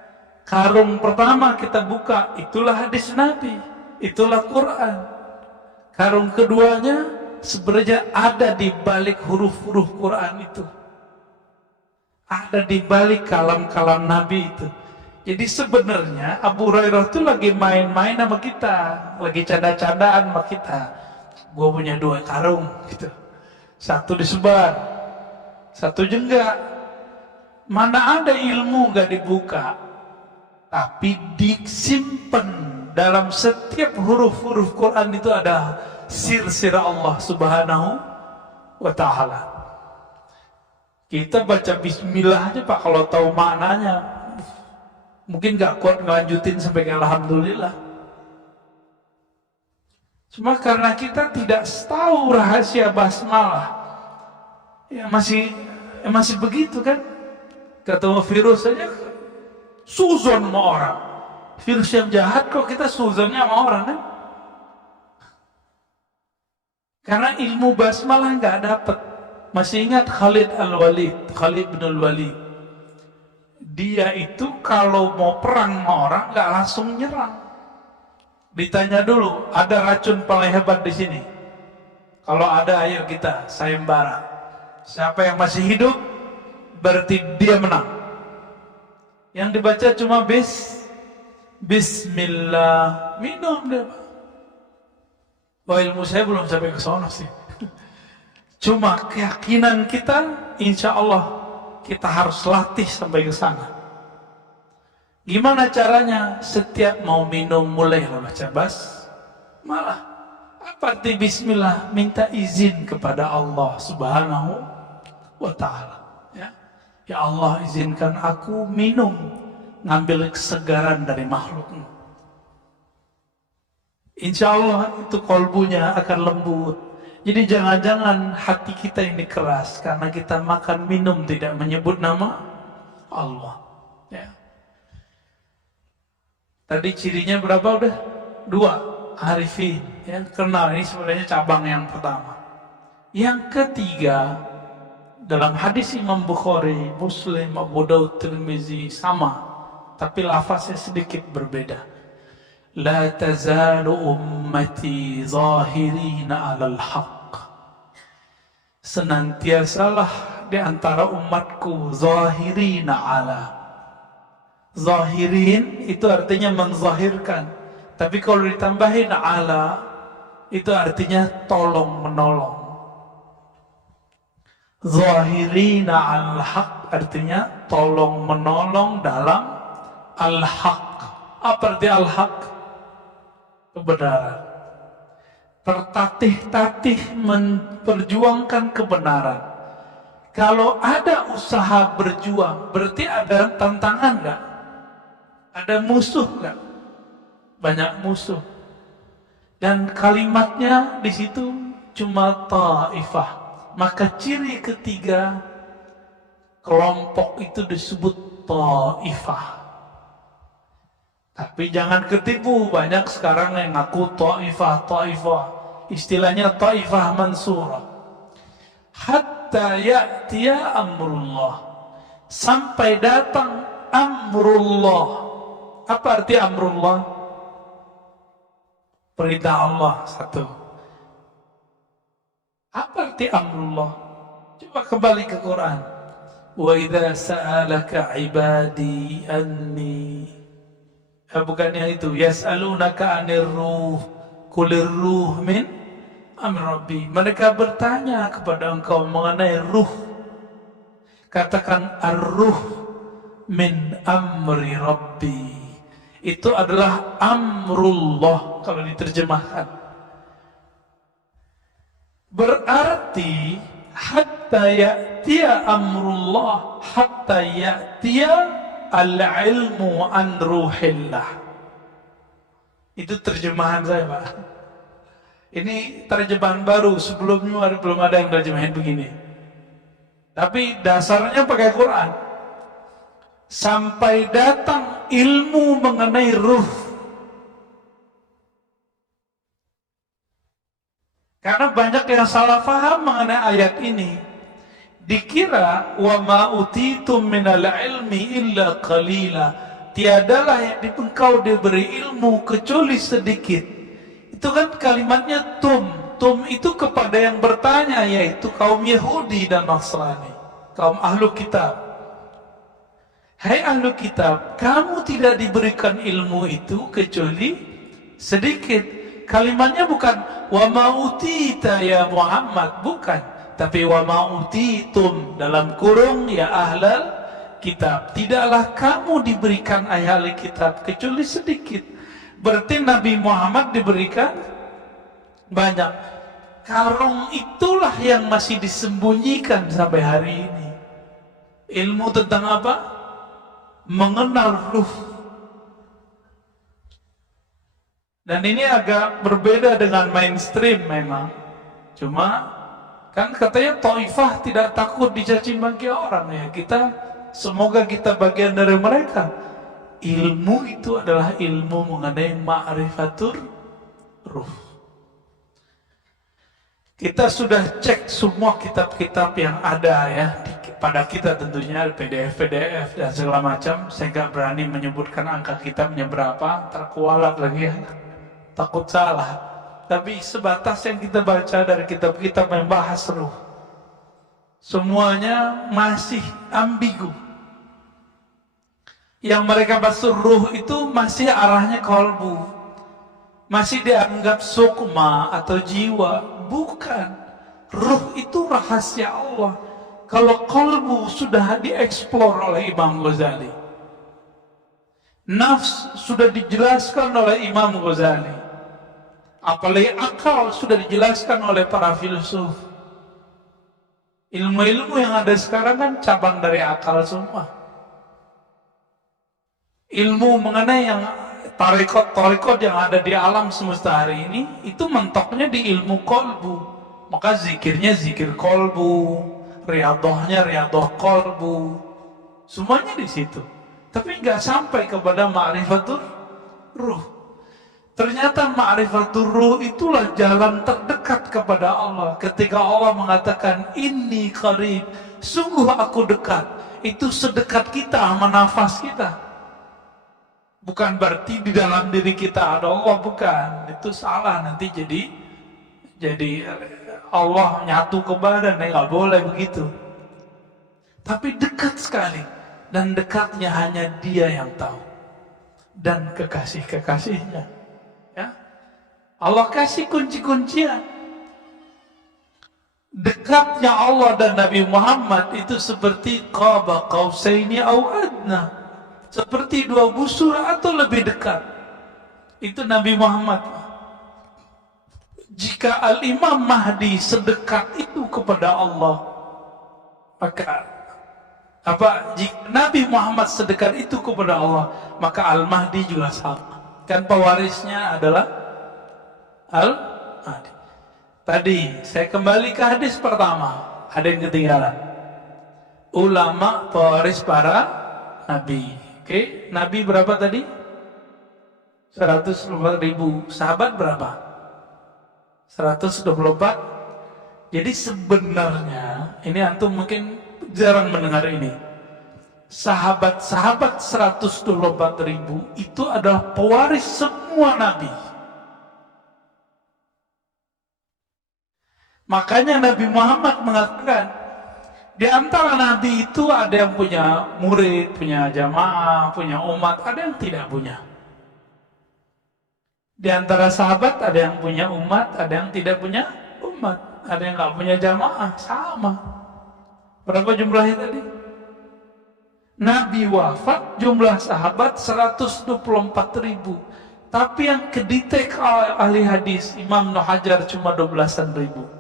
karung pertama kita buka, itulah hadis Nabi, itulah Quran. Karung keduanya sebenarnya ada di balik huruf-huruf Quran itu, ada di balik kalam-kalam Nabi itu. Jadi sebenarnya Abu Hurairah itu lagi main-main sama kita, lagi canda-candaan sama kita. Gue punya 2 karung gitu. 1 disebar, 1 enggak. Mana ada ilmu gak dibuka, tapi disimpan dalam setiap huruf-huruf Quran itu ada sir-sir Allah Subhanahu wa ta'ala. Kita baca bismillah aja Pak, kalau tahu maknanya mungkin gak kuat ngelanjutin sampai ke alhamdulillah. Cuma karena kita tidak tahu rahasia basmalah, ya masih begitu kan. Ketemu virus saja suzon sama orang. Virus yang jahat kok kita suzonnya sama orang kan. Karena ilmu basmalah nggak dapat. Masih ingat Khalid bin Al-Walid. Dia itu kalau mau perang sama orang nggak langsung nyerang. Ditanya dulu, ada racun paling hebat di sini. Kalau ada, ayo kita sayembara. Siapa yang masih hidup, berarti dia menang. Yang dibaca cuma Bismillah, minum dia. Wah, ilmu saya belum sampai ke sana sih. Cuma keyakinan kita, insya Allah kita harus latih sampai ke sana. Gimana caranya? Setiap mau minum mulailah baca malah apa arti Bismillah? Minta izin kepada Allah Subhanahu wa Ta'ala. Ya Allah, izinkan aku minum, ngambil kesegaran dari makhlukmu. Insya Allah itu kolbunya akan lembut. Jadi jangan-jangan hati kita ini keras karena kita makan minum tidak menyebut nama Allah. Ya. Tadi cirinya berapa udah? 2, arifin. Ya, kenal, ini sebenarnya cabang yang pertama. Yang ketiga, dalam hadis Imam Bukhari, Muslim, Abu Daud, Tirmizi sama, tapi lafaznya sedikit berbeda. La tazalu ummati zahirina alal haqq. Senantiasalah di antara umatku zahirina ala. Zahirin itu artinya menzahirkan, tapi kalau ditambahin ala itu artinya tolong menolong. Zahirina al-haq artinya tolong menolong dalam al-haq. Apa arti al-haq? Kebenaran. Tertatih-tatih memperjuangkan kebenaran. Kalau ada usaha berjuang, berarti ada tantangan nggak? Ada musuh nggak? Banyak musuh. Dan kalimatnya di situ cuma ta'ifah. Maka ciri ketiga kelompok itu disebut ta'ifah. Tapi jangan ketipu, banyak sekarang yang ngaku ta'ifah. Istilahnya ta'ifah mansurah. Hatta ya'tiya amrullah. Sampai datang amrullah. Apa arti amrullah? Perintah Allah, satu. Apa arti amrullah? Coba kembali ke Quran. Wa idza sa'alaka ibadi anni. Bukan yang itu. Yas'alunaka 'anir ruh. Qulir ruh min amri rabbi. Mereka bertanya kepada engkau mengenai ruh. Katakan ar-ruh min amri rabbi. Itu adalah amrullah kalau diterjemahkan. Berarti hatta ya'tiya amrullah, hatta ya'tiya al-ilmu an ruhillah. Itu terjemahan saya, Pak. Ini terjemahan baru, sebelumnya belum ada yang terjemahin begini. Tapi dasarnya pakai Quran. Sampai datang ilmu mengenai ruh. Karena banyak yang salah faham mengenai ayat ini. Dikira wa ma utitum minal ilmi illa qalila. Tiadalah yang engkau diberi ilmu kecuali sedikit. Itu kan kalimatnya tum. Tum itu kepada yang bertanya, yaitu kaum Yahudi dan Nasrani, kaum ahlu kitab. Hai ahlu kitab, kamu tidak diberikan ilmu itu kecuali sedikit. Kalimatnya bukan wa ma utita ya Muhammad, bukan. Tapi wa ma'utitum dalam kurung ya ahlal kitab. Tidaklah kamu diberikan ahli kitab kecuali sedikit. Berarti Nabi Muhammad diberikan banyak. Karung itulah yang masih disembunyikan sampai hari ini. Ilmu tentang apa? Mengenal ruh. Dan ini agak berbeda dengan mainstream memang. Cuma kan katanya Taifah tidak takut dicaci maki orang ya. Semoga kita bagian dari mereka. Ilmu itu adalah ilmu mengenai ma'rifatur ruh. Kita sudah cek semua kitab-kitab yang ada ya pada kita, tentunya PDF dan segala macam. Saya nggak berani menyebutkan angka kitabnya berapa, terkualat lagi ya. Takut salah. tapi sebatas yang kita baca dari kitab-kitab yang bahas ruh. Semuanya masih ambigu. Yang mereka basuh ruh itu masih arahnya kolbu, masih dianggap sukma atau jiwa. Bukan, ruh itu rahasia Allah. Kalau kolbu sudah dieksplor oleh Imam Ghazali, nafs sudah dijelaskan oleh Imam Ghazali, apalagi akal sudah dijelaskan oleh para filsuf. Ilmu-ilmu yang ada sekarang kan cabang dari akal semua. Ilmu mengenai yang tarikot yang ada di alam semesta hari ini, itu mentoknya di ilmu kolbu. Maka zikirnya zikir kolbu, riadohnya riadoh kolbu, semuanya di situ. Tapi nggak sampai kepada ma'rifatul ruh. Ternyata ma'rifatul ruh itulah jalan terdekat kepada Allah. Ketika Allah mengatakan inni qarib, sungguh aku dekat. Itu sedekat kita sama nafas kita. Bukan berarti di dalam diri kita ada Allah, bukan. Itu salah, nanti jadi Allah nyatu ke badan, nggak boleh begitu. Tapi dekat sekali, dan dekatnya hanya Dia yang tahu, dan kekasih-kekasihnya. Ya, Allah kasih kunci-kuncian. Dekatnya Allah dan Nabi Muhammad itu seperti qaba qausaini au adna, seperti dua busur atau lebih dekat. Itu Nabi Muhammad. Jika Al-Imam Mahdi sedekat itu kepada Allah, maka jika Nabi Muhammad sedekat itu kepada Allah, maka Al-Mahdi juga sama. Kan pewarisnya adalah Al-Mahdi. Tadi saya kembali ke hadis pertama, ada yang ketinggalan. Ulama pewaris para nabi. Oke, nabi berapa tadi? 124.000. Sahabat berapa? 124. Jadi sebenarnya, ini antum mungkin jarang mendengar ini, sahabat-sahabat 124.000 itu adalah pewaris semua nabi. Makanya Nabi Muhammad mengatakan, di antara nabi itu ada yang punya murid, punya jamaah, punya umat, ada yang tidak punya. Di antara sahabat ada yang punya umat, ada yang tidak punya umat, ada yang nggak punya jamaah, sama. Berapa jumlahnya tadi? Nabi wafat, jumlah sahabat 124.000. Tapi yang kedetek ahli hadis Imam Ibnu Hajar cuma 12.000.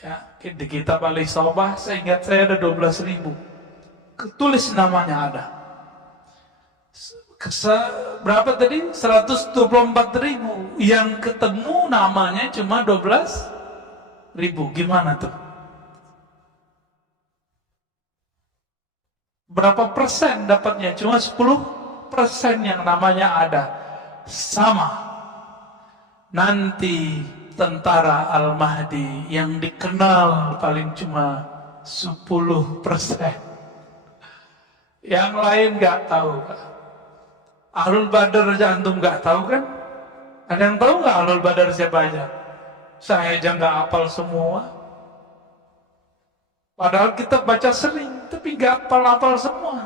Ya, di kitab Al-Isabah saya ingat saya ada 12.000. Ketulis namanya ada. Berapa tadi? 124.000. Yang ketemu namanya cuma 12.000. Gimana tuh? Berapa persen dapatnya? Cuma 10% yang namanya ada. Sama. Nanti tentara Al-Mahdi yang dikenal paling cuma 10%. Yang lain nggak tahu. Ahlul Badar aja antum nggak tahu kan? Ada yang tahu nggak Ahlul Badar siapa aja? Saya aja nggak hafal semua. Padahal kita baca sering, tapi nggak hafal semua.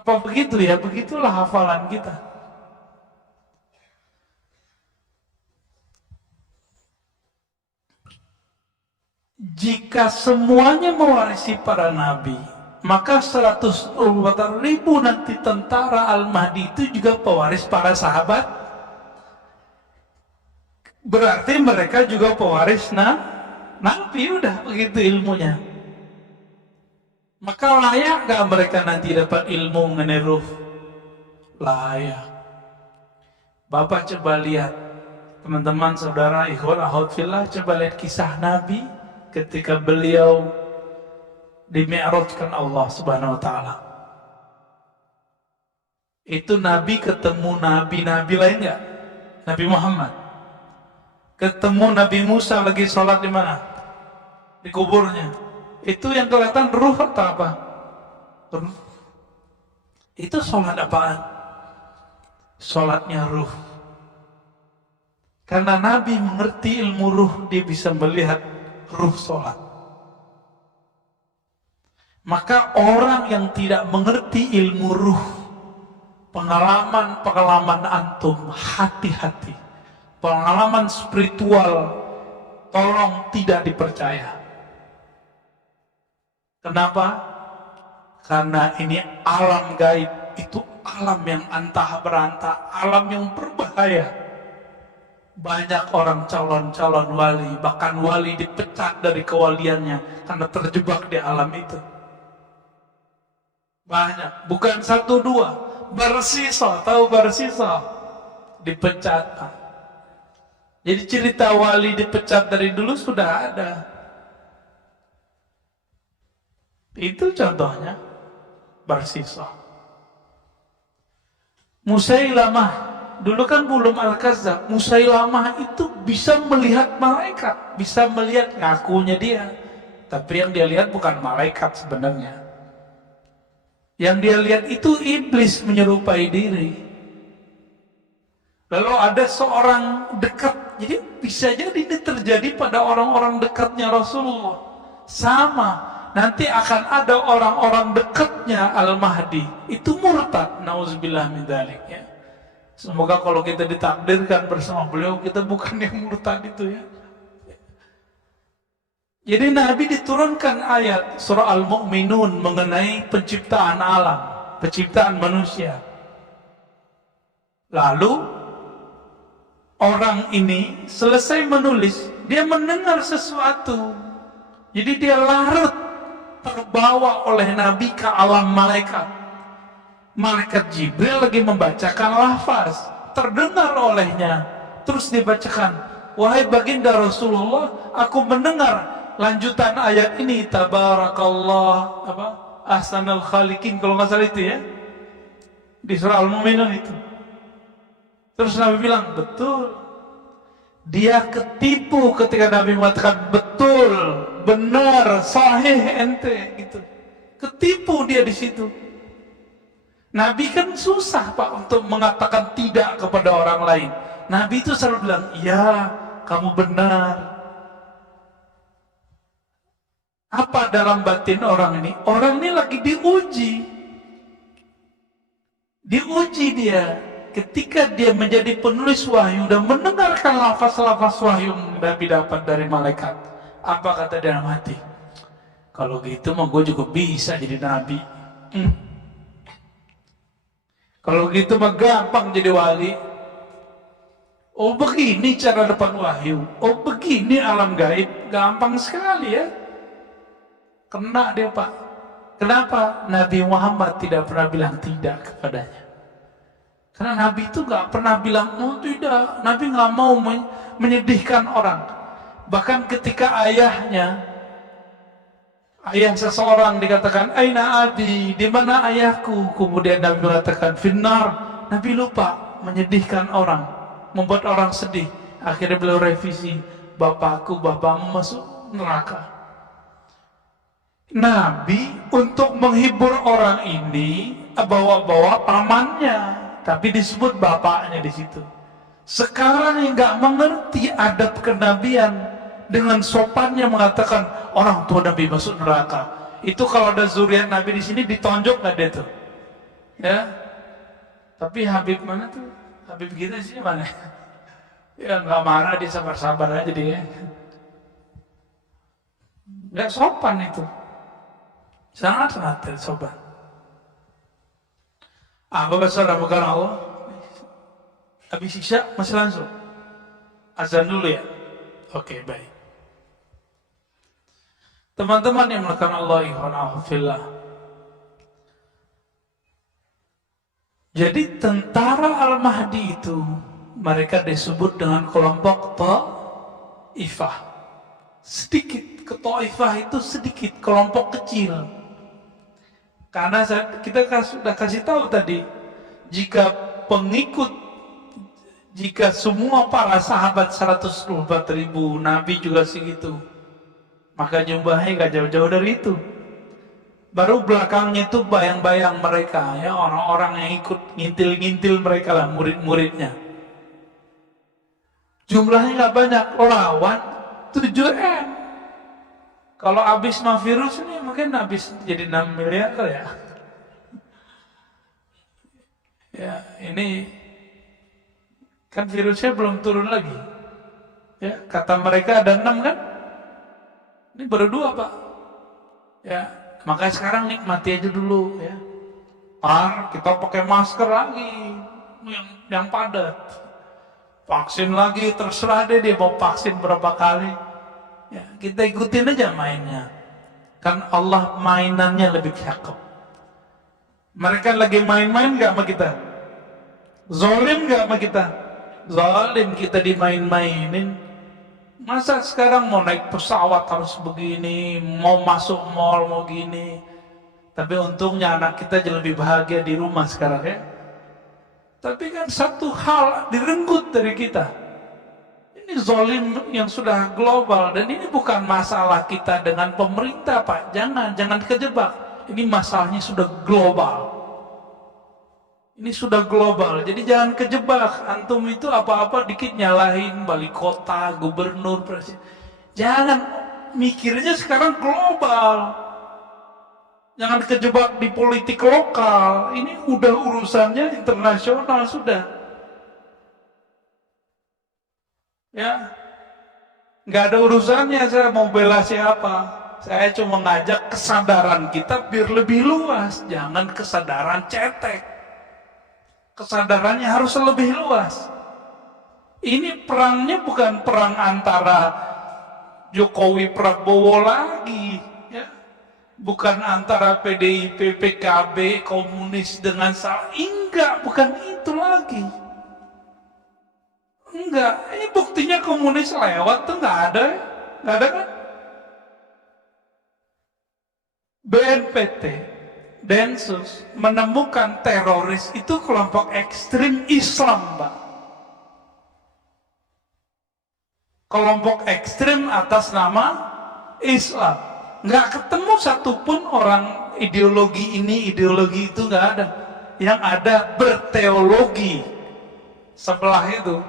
Apa begitu ya? Begitulah hafalan kita. Jika semuanya mewarisi para nabi, maka 124.000 nanti tentara Al-Mahdi itu juga pewaris para sahabat. Berarti mereka juga pewaris nabi, udah begitu ilmunya. Maka layak gak mereka nanti dapat ilmu mengenai ruh? Layak. Bapak coba lihat, teman-teman, saudara, ikhwan, akhwat fillah, coba lihat kisah Nabi ketika beliau dimi'rajkan Allah Subhanahu wa taala. Itu Nabi ketemu nabi-nabi lain enggak? Nabi Muhammad ketemu Nabi Musa lagi sholat di mana? Di kuburnya. Itu yang kelihatan ruh atau apa? Ruh. Itu sholat apaan? Sholatnya ruh. Karena Nabi mengerti ilmu ruh, dia bisa melihat ruh sholat. Maka orang yang tidak mengerti ilmu ruh, pengalaman antum, hati-hati. Pengalaman spiritual, tolong tidak dipercaya. Kenapa? Karena ini alam gaib, itu alam yang antah berantah, alam yang berbahaya. Banyak orang calon-calon wali, bahkan wali dipecat dari kewaliannya karena terjebak di alam itu. Banyak, bukan satu dua. Barsisa, tahu Barsisa? Dipecat. Jadi cerita wali dipecat dari dulu sudah ada. Itu contohnya Barsisa. Musailamah, dulu kan belum Al-Kazzab. Musailamah itu bisa melihat malaikat, bisa melihat, ngakunya dia. Tapi yang dia lihat bukan malaikat sebenarnya. Yang dia lihat itu iblis menyerupai diri. Lalu ada seorang dekat, jadi bisa jadi ini terjadi pada orang-orang dekatnya Rasulullah. Sama, nanti akan ada orang-orang dekatnya Al-Mahdi. Itu murtad, na'udzubillah min dzalik ya. Semoga kalau kita ditakdirkan bersama beliau, kita bukan yang murtad itu ya. Jadi Nabi diturunkan ayat surah Al-Mu'minun mengenai penciptaan alam, penciptaan manusia. Lalu orang ini selesai menulis, dia mendengar sesuatu. Jadi dia larut, terbawa oleh Nabi ke alam malaikat. Malaikat Jibril lagi membacakan lafaz, terdengar olehnya. Terus dibacakan, wahai baginda Rasulullah, aku mendengar lanjutan ayat ini, tabarakallah ahsanul khaliqin, kalau nggak salah itu ya, di surah Al-Mu'minun itu. Terus Nabi bilang, betul. Dia ketipu ketika Nabi mengatakan betul, benar, sahih ente gitu. Ketipu dia di situ. Nabi kan susah Pak untuk mengatakan tidak kepada orang lain. Nabi itu selalu bilang, ya kamu benar. Apa dalam batin orang ini? Orang ini lagi diuji. Diuji dia. Ketika dia menjadi penulis wahyu dan mendengarkan lafaz-lafaz wahyu yang Nabi dapat dari malaikat. Apa kata dia dalam hati? Kalau gitu mah gue juga bisa jadi Nabi. Kalau gitu mah gampang jadi wali. Oh begini cara dapat wahyu. Oh begini alam gaib. Gampang sekali ya. Kena dia Pak. Kenapa? Nabi Muhammad tidak pernah bilang tidak kepadanya. Karena Nabi itu gak pernah bilang, oh tidak. Nabi gak mau menyedihkan orang. Bahkan ketika ayah seseorang dikatakan, Aina abi, di mana ayahku? Kemudian Nabi mengatakan, finnar. Nabi lupa menyedihkan orang, membuat orang sedih. Akhirnya beliau revisi, bapakmu masuk neraka. Nabi untuk menghibur orang ini bawa-bawa pamannya, tapi disebut bapaknya di situ. Sekarang yang nggak mengerti adab kenabian, dengan sopannya mengatakan orang tua Nabi masuk neraka. Itu kalau ada zuriat Nabi di sini ditonjok nggak dia tuh? Ya. Tapi Habib mana tuh? Habib kita di sini mana? Ya nggak marah, dia sabar-sabar aja dia. Nggak sopan itu. Sangat-sangat tidak sopan. Bapak saudara bukan Allah. Habis isya masih langsung. Azan dulu ya. Oke, baik. Teman-teman yang melakukan Allah ihwanahufillah. Jadi tentara Al-Mahdi itu mereka disebut dengan kelompok Ta'ifah. Sedikit, ke Ta'ifah itu sedikit, kelompok kecil. Karena kita sudah kasih tahu tadi, jika semua para sahabat 124.000, Nabi juga segitu, maka jumlahnya gak jauh-jauh dari itu. Baru belakangnya itu bayang-bayang mereka, ya orang-orang yang ikut ngintil-ngintil mereka lah, murid-muridnya. Jumlahnya nggak banyak, lawan 7M. Kalau habis sama virus ini mungkin habis jadi 6 miliar ya. Ya, ini kan virusnya belum turun lagi. Ya, kata mereka ada 6 kan? Ini baru 2, Pak. Ya, makanya sekarang nikmati aja dulu ya. Kita pakai masker lagi yang padat. Vaksin lagi, terserah deh dia mau vaksin berapa kali. Ya, kita ikutin aja mainnya. Kan Allah mainannya lebih cakep. Mereka lagi main-main gak sama kita? Zolim gak sama kita? Zolim, kita dimain-mainin. Masa sekarang mau naik pesawat harus begini, mau masuk mall mau gini. Tapi untungnya anak kita jadi lebih bahagia di rumah sekarang ya. Tapi kan satu hal direnggut dari kita. Ini zolim yang sudah global, dan ini bukan masalah kita dengan pemerintah, Pak. Jangan kejebak. Ini masalahnya sudah global. Ini sudah global, jadi jangan kejebak. Antum itu apa-apa dikit nyalahin wali kota, gubernur, presiden. Jangan, mikirnya sekarang global. Jangan kejebak di politik lokal. Ini udah urusannya internasional sudah. Ya, nggak ada urusannya saya mau bela siapa. Saya cuma ngajak kesadaran kita biar lebih luas. Jangan kesadaran cetek. Kesadarannya harus lebih luas. Ini perangnya bukan perang antara Jokowi Prabowo lagi, ya. Bukan antara PDIP, PKB, komunis dengan enggak, bukan itu lagi. Enggak, ini buktinya komunis lewat tuh nggak ada kan? BNPT, Densus menemukan teroris itu kelompok ekstrim Islam, Pak. Kelompok ekstrim atas nama Islam. Nggak ketemu satupun orang ideologi ini, ideologi itu nggak ada. Yang ada berteologi sebelah itu.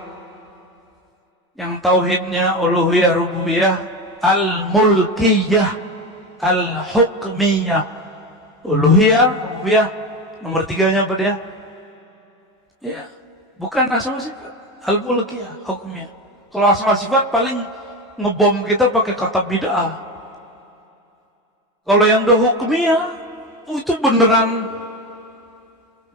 Yang tauhidnya uluhiyah, rububiyah, al-mulkiyah, al-hukmiyah. Uluhiyah, rububiyah, nomor 3-nya apa dia? Ya, bukan asma sifat, al-mulkiyah, hukmiyah. Kalau asma sifat paling ngebom kita pakai kata bid'ah. Kalau yang udah hukmiyah, itu beneran.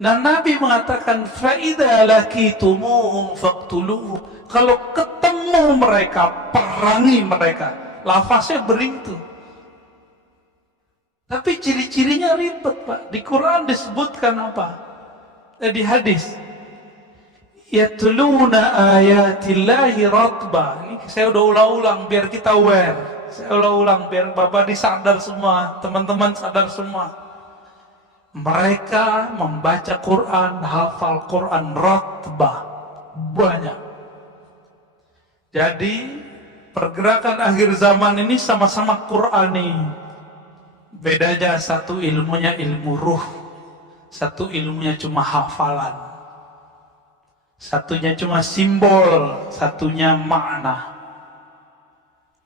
Dan Nabi mengatakan, فَإِذَا لَكِيتُمُوهُمْ فَاقْتُلُوهُمْ. Kalau ketemu mereka, perangi mereka. Lafaznya begitu. Tapi ciri-cirinya ribet, Pak. Di Quran disebutkan apa? Di hadis. Yatluna ayatillahi ratba. Ini saya udah ulang-ulang biar kita aware. Saya ulang-ulang biar Bapak disadar semua, teman-teman sadar semua. Mereka membaca Quran, hafal Quran ratba. Banyak. Jadi pergerakan akhir zaman ini sama-sama Qurani. Bedanya satu ilmunya ilmu ruh, satu ilmunya cuma hafalan, satunya cuma simbol, satunya makna.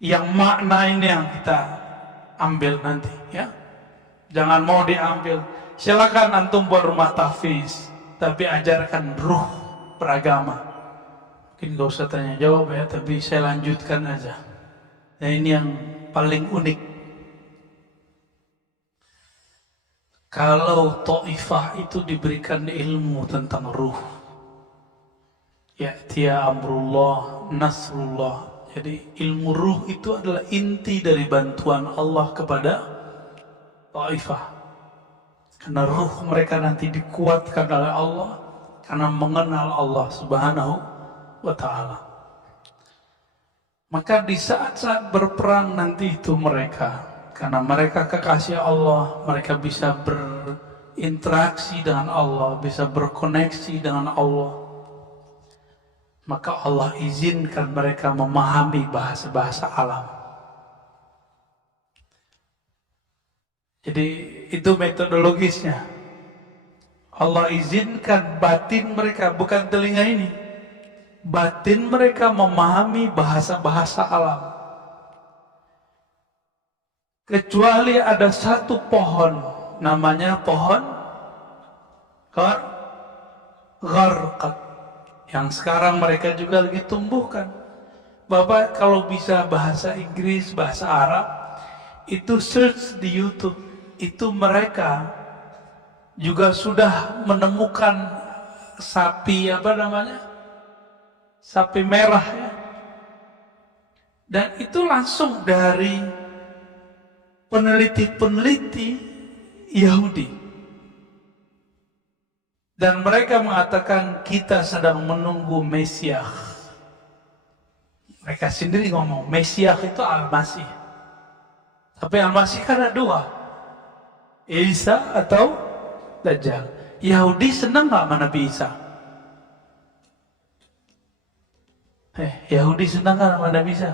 Yang makna ini yang kita ambil nanti ya. Jangan mau diambil. Silakan antum buat rumah tahfiz, tapi ajarkan ruh beragama. Mungkin gak usah tanya jawab ya, tapi saya lanjutkan aja. Nah ini yang paling unik. Kalau Taifah itu diberikan ilmu tentang ruh, ya tia amrullah, nasrullah. Jadi ilmu ruh itu adalah inti dari bantuan Allah kepada Taifah. Karena ruh mereka nanti dikuatkan oleh Allah karena mengenal Allah Subhanahu wa ta'ala. Maka di saat-saat berperang nanti itu mereka, karena mereka kekasih Allah, mereka bisa berinteraksi dengan Allah, bisa berkoneksi dengan Allah. Maka Allah izinkan mereka memahami bahasa-bahasa alam. Jadi itu metodologisnya. Allah izinkan batin mereka, bukan telinga ini. batin mereka memahami bahasa-bahasa alam. Kecuali ada satu pohon, namanya pohon gharqad, yang sekarang mereka juga lagi tumbuhkan. Bapak kalau bisa bahasa Inggris, bahasa Arab, itu search di YouTube, itu mereka juga sudah menemukan sapi sapi merah ya. Dan itu langsung dari peneliti-peneliti Yahudi. Dan mereka mengatakan kita sedang menunggu Mesias. Mereka sendiri ngomong Mesias itu Al-Masih. Tapi Al-Masih kan ada dua, Isa atau Dajjal. Yahudi senang gak sama Nabi Isa? Yahudi senang gak sama Nabi Isa?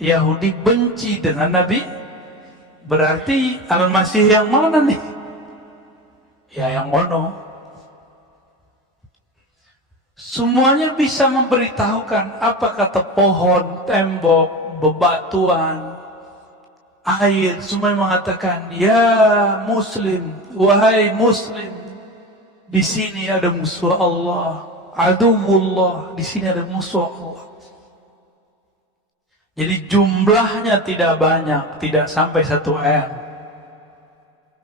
Yahudi benci dengan Nabi. Berarti Al-Masih yang mana nih? Ya yang ono. Semuanya bisa memberitahukan apa kata pohon, tembok, bebatuan, air. Semua mengatakan, ya Muslim, wahai Muslim, di sini ada musuh Allah, aduwullah, di sini ada musuh Allah. Jadi jumlahnya tidak banyak, tidak sampai 1 M.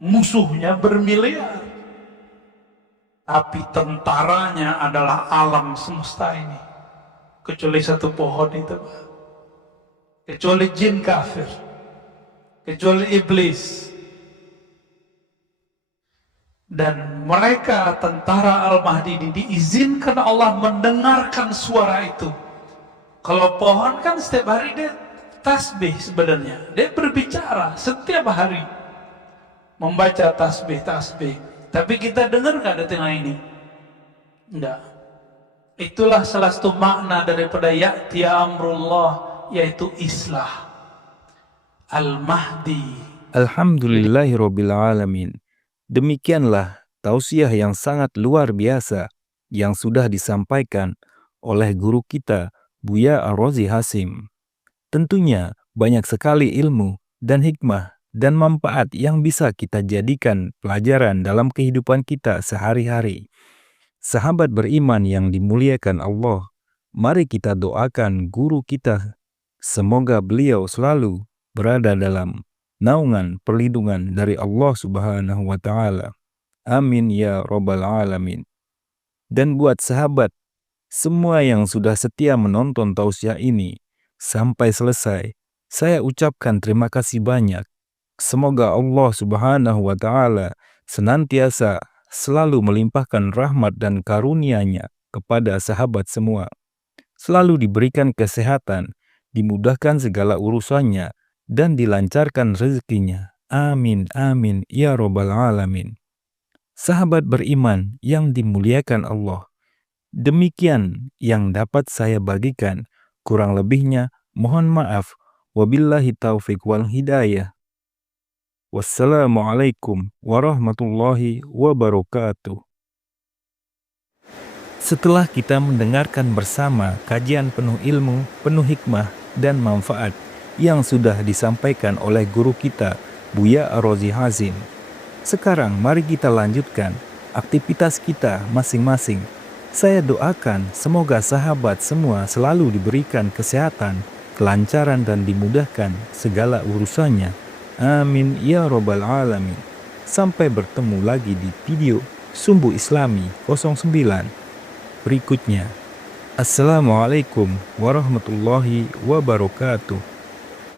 Musuhnya bermiliar. Tapi tentaranya adalah alam semesta ini. Kecuali satu pohon itu, Pak. Kecuali jin kafir. Kecuali iblis. Dan mereka, tentara Al-Mahdi ini, diizinkan Allah mendengarkan suara itu. Kalau pohon kan setiap hari dia tasbih sebenarnya. Dia berbicara setiap hari. Membaca tasbih. Tapi kita dengar gak di tengah ini? Enggak. Itulah salah satu makna daripada ya'ti amrullah, yaitu islah. Al-Mahdi. Alhamdulillahirabbil alamin. Demikianlah tausiah yang sangat luar biasa yang sudah disampaikan oleh guru kita Buya Ar-Razi Hasim. Tentunya banyak sekali ilmu dan hikmah dan manfaat yang bisa kita jadikan pelajaran dalam kehidupan kita sehari-hari. Sahabat beriman yang dimuliakan Allah, mari kita doakan guru kita. Semoga beliau selalu berada dalam naungan perlindungan dari Allah Subhanahu wa Ta'ala. Amin ya Rabbal Alamin. Dan buat sahabat, semua yang sudah setia menonton tausiah ini sampai selesai, saya ucapkan terima kasih banyak. Semoga Allah Subhanahu wa Ta'ala senantiasa selalu melimpahkan rahmat dan karunia-Nya kepada sahabat semua. Selalu diberikan kesehatan, dimudahkan segala urusannya, dan dilancarkan rezekinya. Amin, amin, ya Rabbal Alamin. Sahabat beriman yang dimuliakan Allah, demikian yang dapat saya bagikan. Kurang lebihnya mohon maaf. Wabillahi taufiq wal hidayah. Wassalamualaikum warahmatullahi wabarakatuh. Setelah kita mendengarkan bersama kajian penuh ilmu, penuh hikmah, dan manfaat yang sudah disampaikan oleh guru kita, Buya Ar-Razi Hasim, sekarang mari kita lanjutkan aktivitas kita masing-masing. Saya doakan semoga sahabat semua selalu diberikan kesehatan, kelancaran, dan dimudahkan segala urusannya. Amin ya Rabbal Alamin. Sampai bertemu lagi di video Sumbu Islami 09 berikutnya. Assalamualaikum warahmatullahi wabarakatuh.